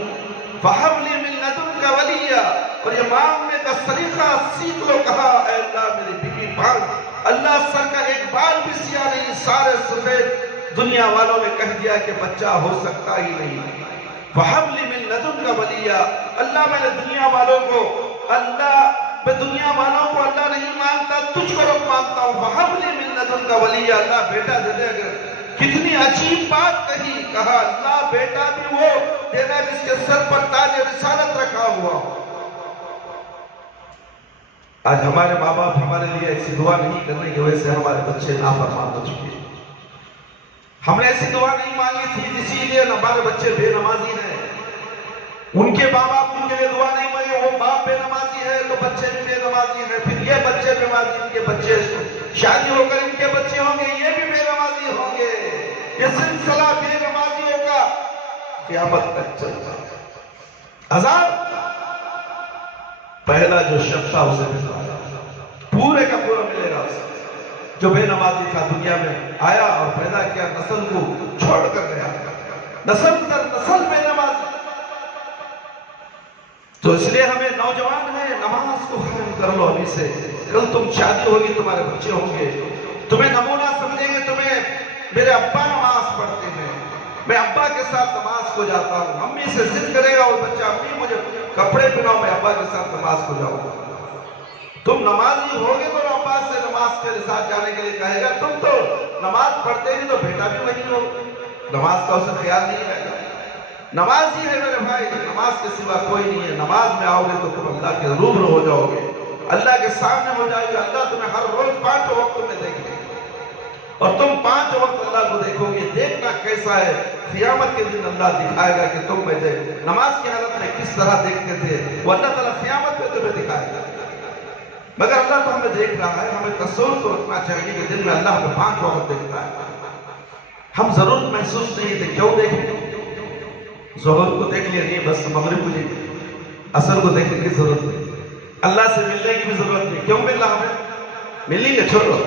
فَهَبْ لِي مِن لَّدُنكَ وَلِيًّا. اور یہ مانگنے کا طریقہ سیکھ لو. کہا اے اللہ میری بیوی پاک، اللہ سر کا ایک بال بھی سیاہ نہیں، سارے سفید. دنیا والوں نے کہہ دیا کہ بچہ ہو سکتا ہی نہیں. فَهَبْ لِي مِن لَّدُنكَ وَلِيًّا. اللہ میں نے دنیا والوں کو، میں دنیا والوں کو اللہ نہیں مانگتا، تجھ کو رب مانگتا ہوں. فَهَبْ لِي مِن لَّدُنكَ وَلِيًّا. اللہ بیٹا دے دے. اگر کتنی عجیب بات کہی. کہا اللہ بیٹا بھی وہ دے گا جس کے سر پر تاج رسالت رکھا ہوا. آج ہمارے ماں باپ ہمارے لیے ایسی دعا نہیں کرنے کی وجہ سے ہمارے بچے نافرمان ہو چکے. ہم نے ایسی دعا نہیں مانگی تھی، اسی لیے ہمارے بچے بے نمازی ہیں. ان کے ماں باپ ان کے لیے دعا نہیں مانگے، وہ باپ بے نمازی ہے تو بچے بھی بے نمازی ہیں. پھر یہ بچے بے نمازی، ان کے بچے شادی ہو کر ان کے بچے ہوں گے، یہ بھی بے نمازی ہوں گے. یہ سلسلہ بے نمازیوں کا قیامت تک چلتا ہے. عذاب پہلا جو شخص تھا اسے پورے کا پورا ملے گا. اسے جو بے نمازی تھا دنیا میں آیا اور پیدا کیا، نسل کو چھوڑ کر گیا، نسل در نسل بے نمازی. تو اس لیے ہمیں نوجوان ہیں، نماز کو قائم کر لو ابھی سے. کل تم شادی ہوگی، تمہارے بچے ہوں گے، تمہیں نمونہ سمجھیں گے. تمہیں میرے ابا نماز پڑھتے ہیں، میں ابا کے ساتھ نماز کو جاتا ہوں. امی سے ضد کرے گا وہ بچہ، امی مجھے کپڑے پہناؤ، میں ابا کے ساتھ نماز کو جاؤں گا. تم نمازی ہوگے تو ابا سے نماز کے ساتھ جانے کے لیے کہے گا. تم تو نماز پڑھتے ہی تو بیٹا بھی وہی ہو، نماز کا اسے خیال نہیں رہے گا. نمازی ہے میرے بھائی، نماز کے سوا کوئی نہیں ہے. نماز میں آؤ گے تو تم اللہ کے روبرو ہو جاؤ گے، اللہ کے سامنے ہو جائے گے. اللہ تمہیں ہر روز 5 وقت میں دیکھے گا، اور تم 5 وقت اللہ کو دیکھو گے. دیکھنا کیسا ہے؟ قیامت کے دن اللہ دکھائے گا کہ تم مجھے نماز کی حالت میں کس طرح دیکھتے تھے. وہ اللہ تعالیٰ قیامت میں تمہیں دکھائے گا. مگر اللہ تو ہمیں دیکھ رہا ہے. ہمیں تصور تو رکھنا چاہیے کہ دن میں اللہ ہمیں 5 وقت دیکھتا ہے. ہم ضرورت محسوس نہیں تھے. کیوں دیکھیں؟ ظہر کو دیکھ لیا نہیں، بس مغرب کو دیکھ لیا، عصر کو دیکھنے کی ضرورت نہیں. اللہ سے ملنے کی بھی ضرورت نہیں. کیوں مل رہا ہمیں؟ ملیں گے، چھوڑو.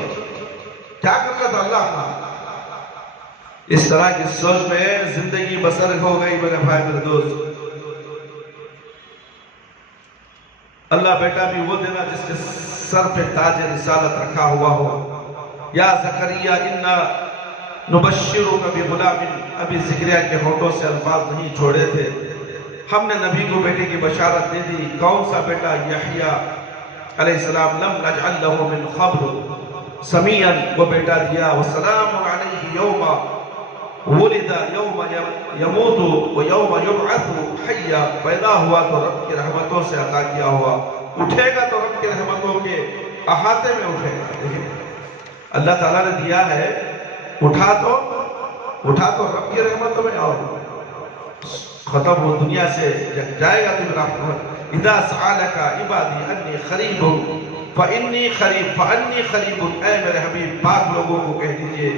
کیا کر رہا تھا اللہ اپنا؟ اس طرح کی سوچ میں زندگی بسر ہو گئی میرے بھائی میرے دوست. اللہ بیٹا بھی وہ دینا جس کے سر پہ تاج رسالت رکھا ہوا ہو. یا زکریا انا نبشرک بغلام. ابھی زکریا کے ہونٹوں سے الفاظ نہیں چھوڑے تھے، ہم نے نبی کو بیٹے کی بشارت دے دی. کون سا بیٹا؟ یحییٰ علیہ السلام. لم نجعل له من قبل سمیعا. وہ بیٹا دیا. وسلام علیہ یوم ولد یوم یموت و یوم یبعث حیا. پیدا ہوا تو رب کی رحمتوں سے عطا کیا ہوا، اٹھے گا تو رب کی رحمتوں کے احاطے میں اٹھے گا. اللہ تعالیٰ نے دیا ہے، اٹھا تو اٹھا تو رب کی رحمتوں میں اور ختم ہو دنیا سے جب جائے گا تو میرا اذا سألك عبادی انی قریب فانی قریب، اے میرے حبیب پاک لوگوں کو کہہ دیجئے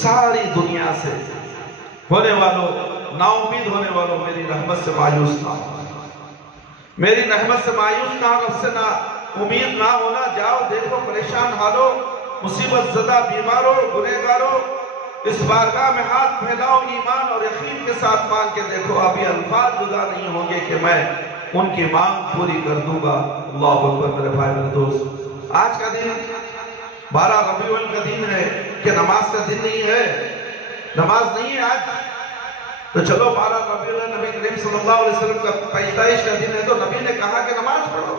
ساری دنیا سے ہونے والوں، نا امید ہونے والوں، میری رحمت سے مایوس نہ ہو، میری رحمت سے مایوس نہ ہو، رب سے نہ امید نہ ہونا۔ جاؤ دیکھو پریشان حالوں، مصیبت زدہ بیماروں، گنہگاروں، اس بارگاہ میں ہاتھ پھیلاؤ، ایمان اور یقین کے ساتھ مانگ کے دیکھو، ابھی الفاظ جدا نہیں ہوں گے کہ میں ان کی مانگ پوری کر دوں گا۔ اللہ اکبر میرے بھائی میرے دوست، آج کا دن 12 ربیع الاول کا دن ہے کہ نماز کا دن نہیں ہے، نماز نہیں ہے آج، تو چلو 12 ربیع الاول نبی کریم صلی اللہ علیہ وسلم کا پیدائش کا دن ہے، تو نبی نے کہا کہ نماز پڑھو۔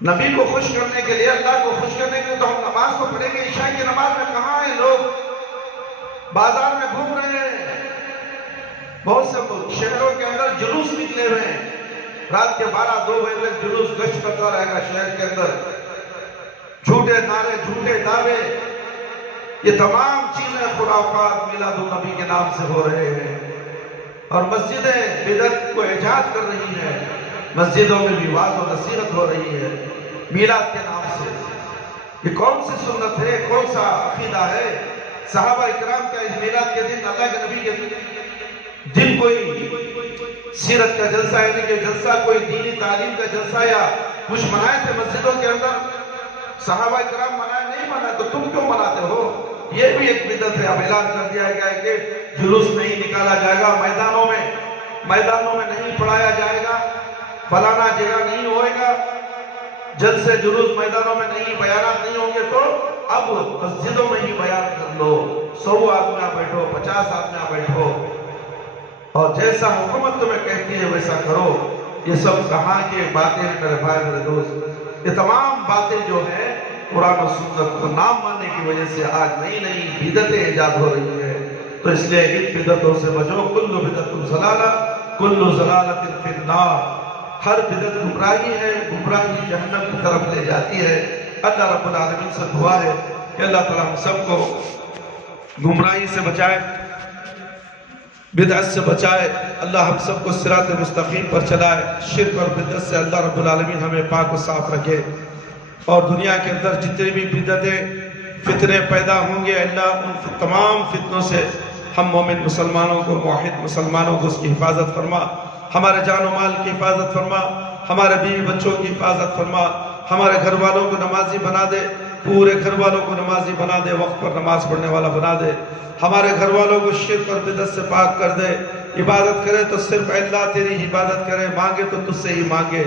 نبی کو خوش کرنے کے لیے، اللہ کو خوش کرنے کے لیے تو ہم نماز کو پڑھیں گے۔ عشاء کی نماز میں کہاں ہیں لوگ؟ بازار میں گھوم رہے ہیں، بہت سے شہروں کے اندر جلوس نکلے ہوئے ہیں، رات کے 12-2 بجے تک جلوس گشت کرتا رہے گا شہر کے اندر، جھوٹے نعرے، جھوٹے دعوے، یہ تمام چیزیں خرافات میلاد النبی کے نام سے ہو رہے ہیں، اور مسجدیں بدعت کو ایجاد کر رہی ہیں، مسجدوں میں بھی وعظ و نصیحت ہو رہی ہے میلاد کے نام سے۔ یہ کون سی سنت ہے، کون سا عقیدہ ہے؟ صحابہ اکرام کا اس میلاد کے دن، اللہ کے نبی کے دن کوئی سیرت کا جلسہ ہے کہ جلسہ کوئی دینی تعلیم کا جلسہ یا کچھ منائے تھے مسجدوں کے اندر؟ صحابہ اکرام منائے نہیں منائے تو تم کیوں مناتے ہو؟ یہ بھی ایک بدعت ہے۔ اب اعلان کر دیا گیا ہے کہ جلوس نہیں نکالا جائے گا، میدانوں میں نہیں پڑھایا جائے گا، فلانا جگہ نہیں ہوئے گا، جلسے جلوس میدانوں میں نہیں، بیانات نہیں ہوں گے، تو اب مسجدوں میں ہی بیان کر لو، 100 آدمیاں بیٹھو، 50 آدمیاں بیٹھو، اور جیسا حکومت تمہیں کہتی ہے ویسا کرو۔ یہ سب کہاں کے باتیں ہیں میرے بھائی میرے دوست؟ یہ تمام باتیں جو ہیں قرآن و سنت کو نام ماننے کی وجہ سے آج نئی نئی بدعتیں ایجاد ہو رہی ہیں، تو اس لیے ان بدعتوں سے بچو۔ کل بدعت ضلالہ، کل ضلالۃ فی النار، ہر بدعت گمراہی ہے، گمراہی جہنم کی طرف لے جاتی ہے۔ اللہ رب العالمین سے دعا ہے کہ اللہ تعالیٰ ہم سب کو گمراہی سے بچائے، بدعت سے بچائے، اللہ ہم سب کو صراط مستقیم پر چلائے، شرک اور بدعت سے اللہ رب العالمین ہمیں پاک و صاف رکھے، اور دنیا کے اندر جتنے بھی بدعتیں فتنے پیدا ہوں گے، اللہ ان تمام فتنوں سے ہم مومن مسلمانوں کو، موحد مسلمانوں کو اس کی حفاظت فرما، ہمارے جان و مال کی حفاظت فرما، ہمارے بیوی بچوں کی حفاظت فرما، ہمارے گھر والوں کو نمازی بنا دے، پورے گھر والوں کو نمازی بنا دے، وقت پر نماز پڑھنے والا بنا دے، ہمارے گھر والوں کو شرک اور بدعت سے پاک کر دے، عبادت کرے تو صرف اللہ تیری عبادت کرے، مانگے تو تجھ سے ہی مانگے،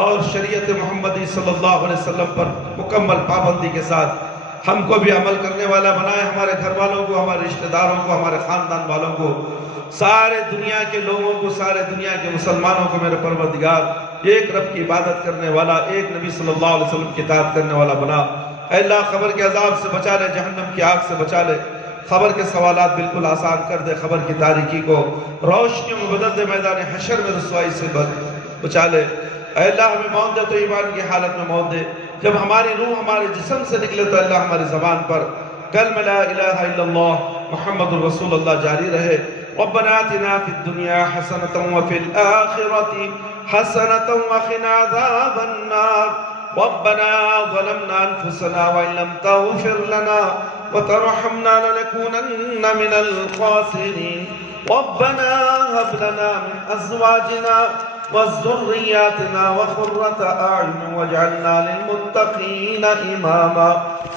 اور شریعت محمدی صلی اللہ علیہ وسلم پر مکمل پابندی کے ساتھ ہم کو بھی عمل کرنے والا بنائے، ہمارے گھر والوں کو، ہمارے رشتہ داروں کو، ہمارے خاندان والوں کو، سارے دنیا کے لوگوں کو، سارے دنیا کے مسلمانوں کو میرے پروردگار ایک رب کی عبادت کرنے والا، ایک نبی صلی اللہ علیہ وسلم کی اطاعت کرنے والا بنا۔ اے اللہ قبر کے عذاب سے بچا لے، جہنم کی آگ سے بچا لے، خبر کے سوالات بالکل آسان کر دے، خبر کی تاریکی کو روشنیوں میں بدل دے، میدان حشر میں رسوائی سے بچا لے۔ اے اللہ ہمیں موت دے تو ایمان کی حالت میں موت دے، جب ہماری روح ہمارے جسم سے نکلے تو اللہ ہماری زبان پر کلمہ لا الہ الا اللہ محمد رسول اللہ جاری رہے۔ ربنا آتنا فی الدنیا حسنۃ وفی الآخرۃ حسنۃ وقنا عذاب النار۔ ربنا ظلمنا انفسنا وان لم تغفر لنا وترحمنا لنكونن من الخاسرين۔ ربنا هب لنا من ازواجنا وذرياتنا قرة أعين واجعلنا للمتقين إماما۔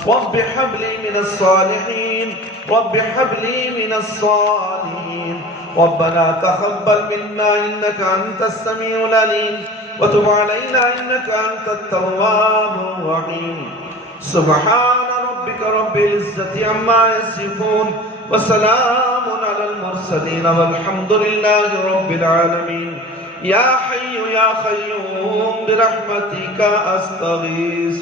رب هب لي من الصالحين، رب هب لي من الصالحين۔ ربنا تقبل منا إنك أنت السميع العليم وتب علينا إنك أنت التواب الرحيم۔ سبحان ربك رب العزة عما يصفون وسلام على المرسلين والحمد لله رب العالمين۔ یا حی یا قیوم برحمتک استغیث۔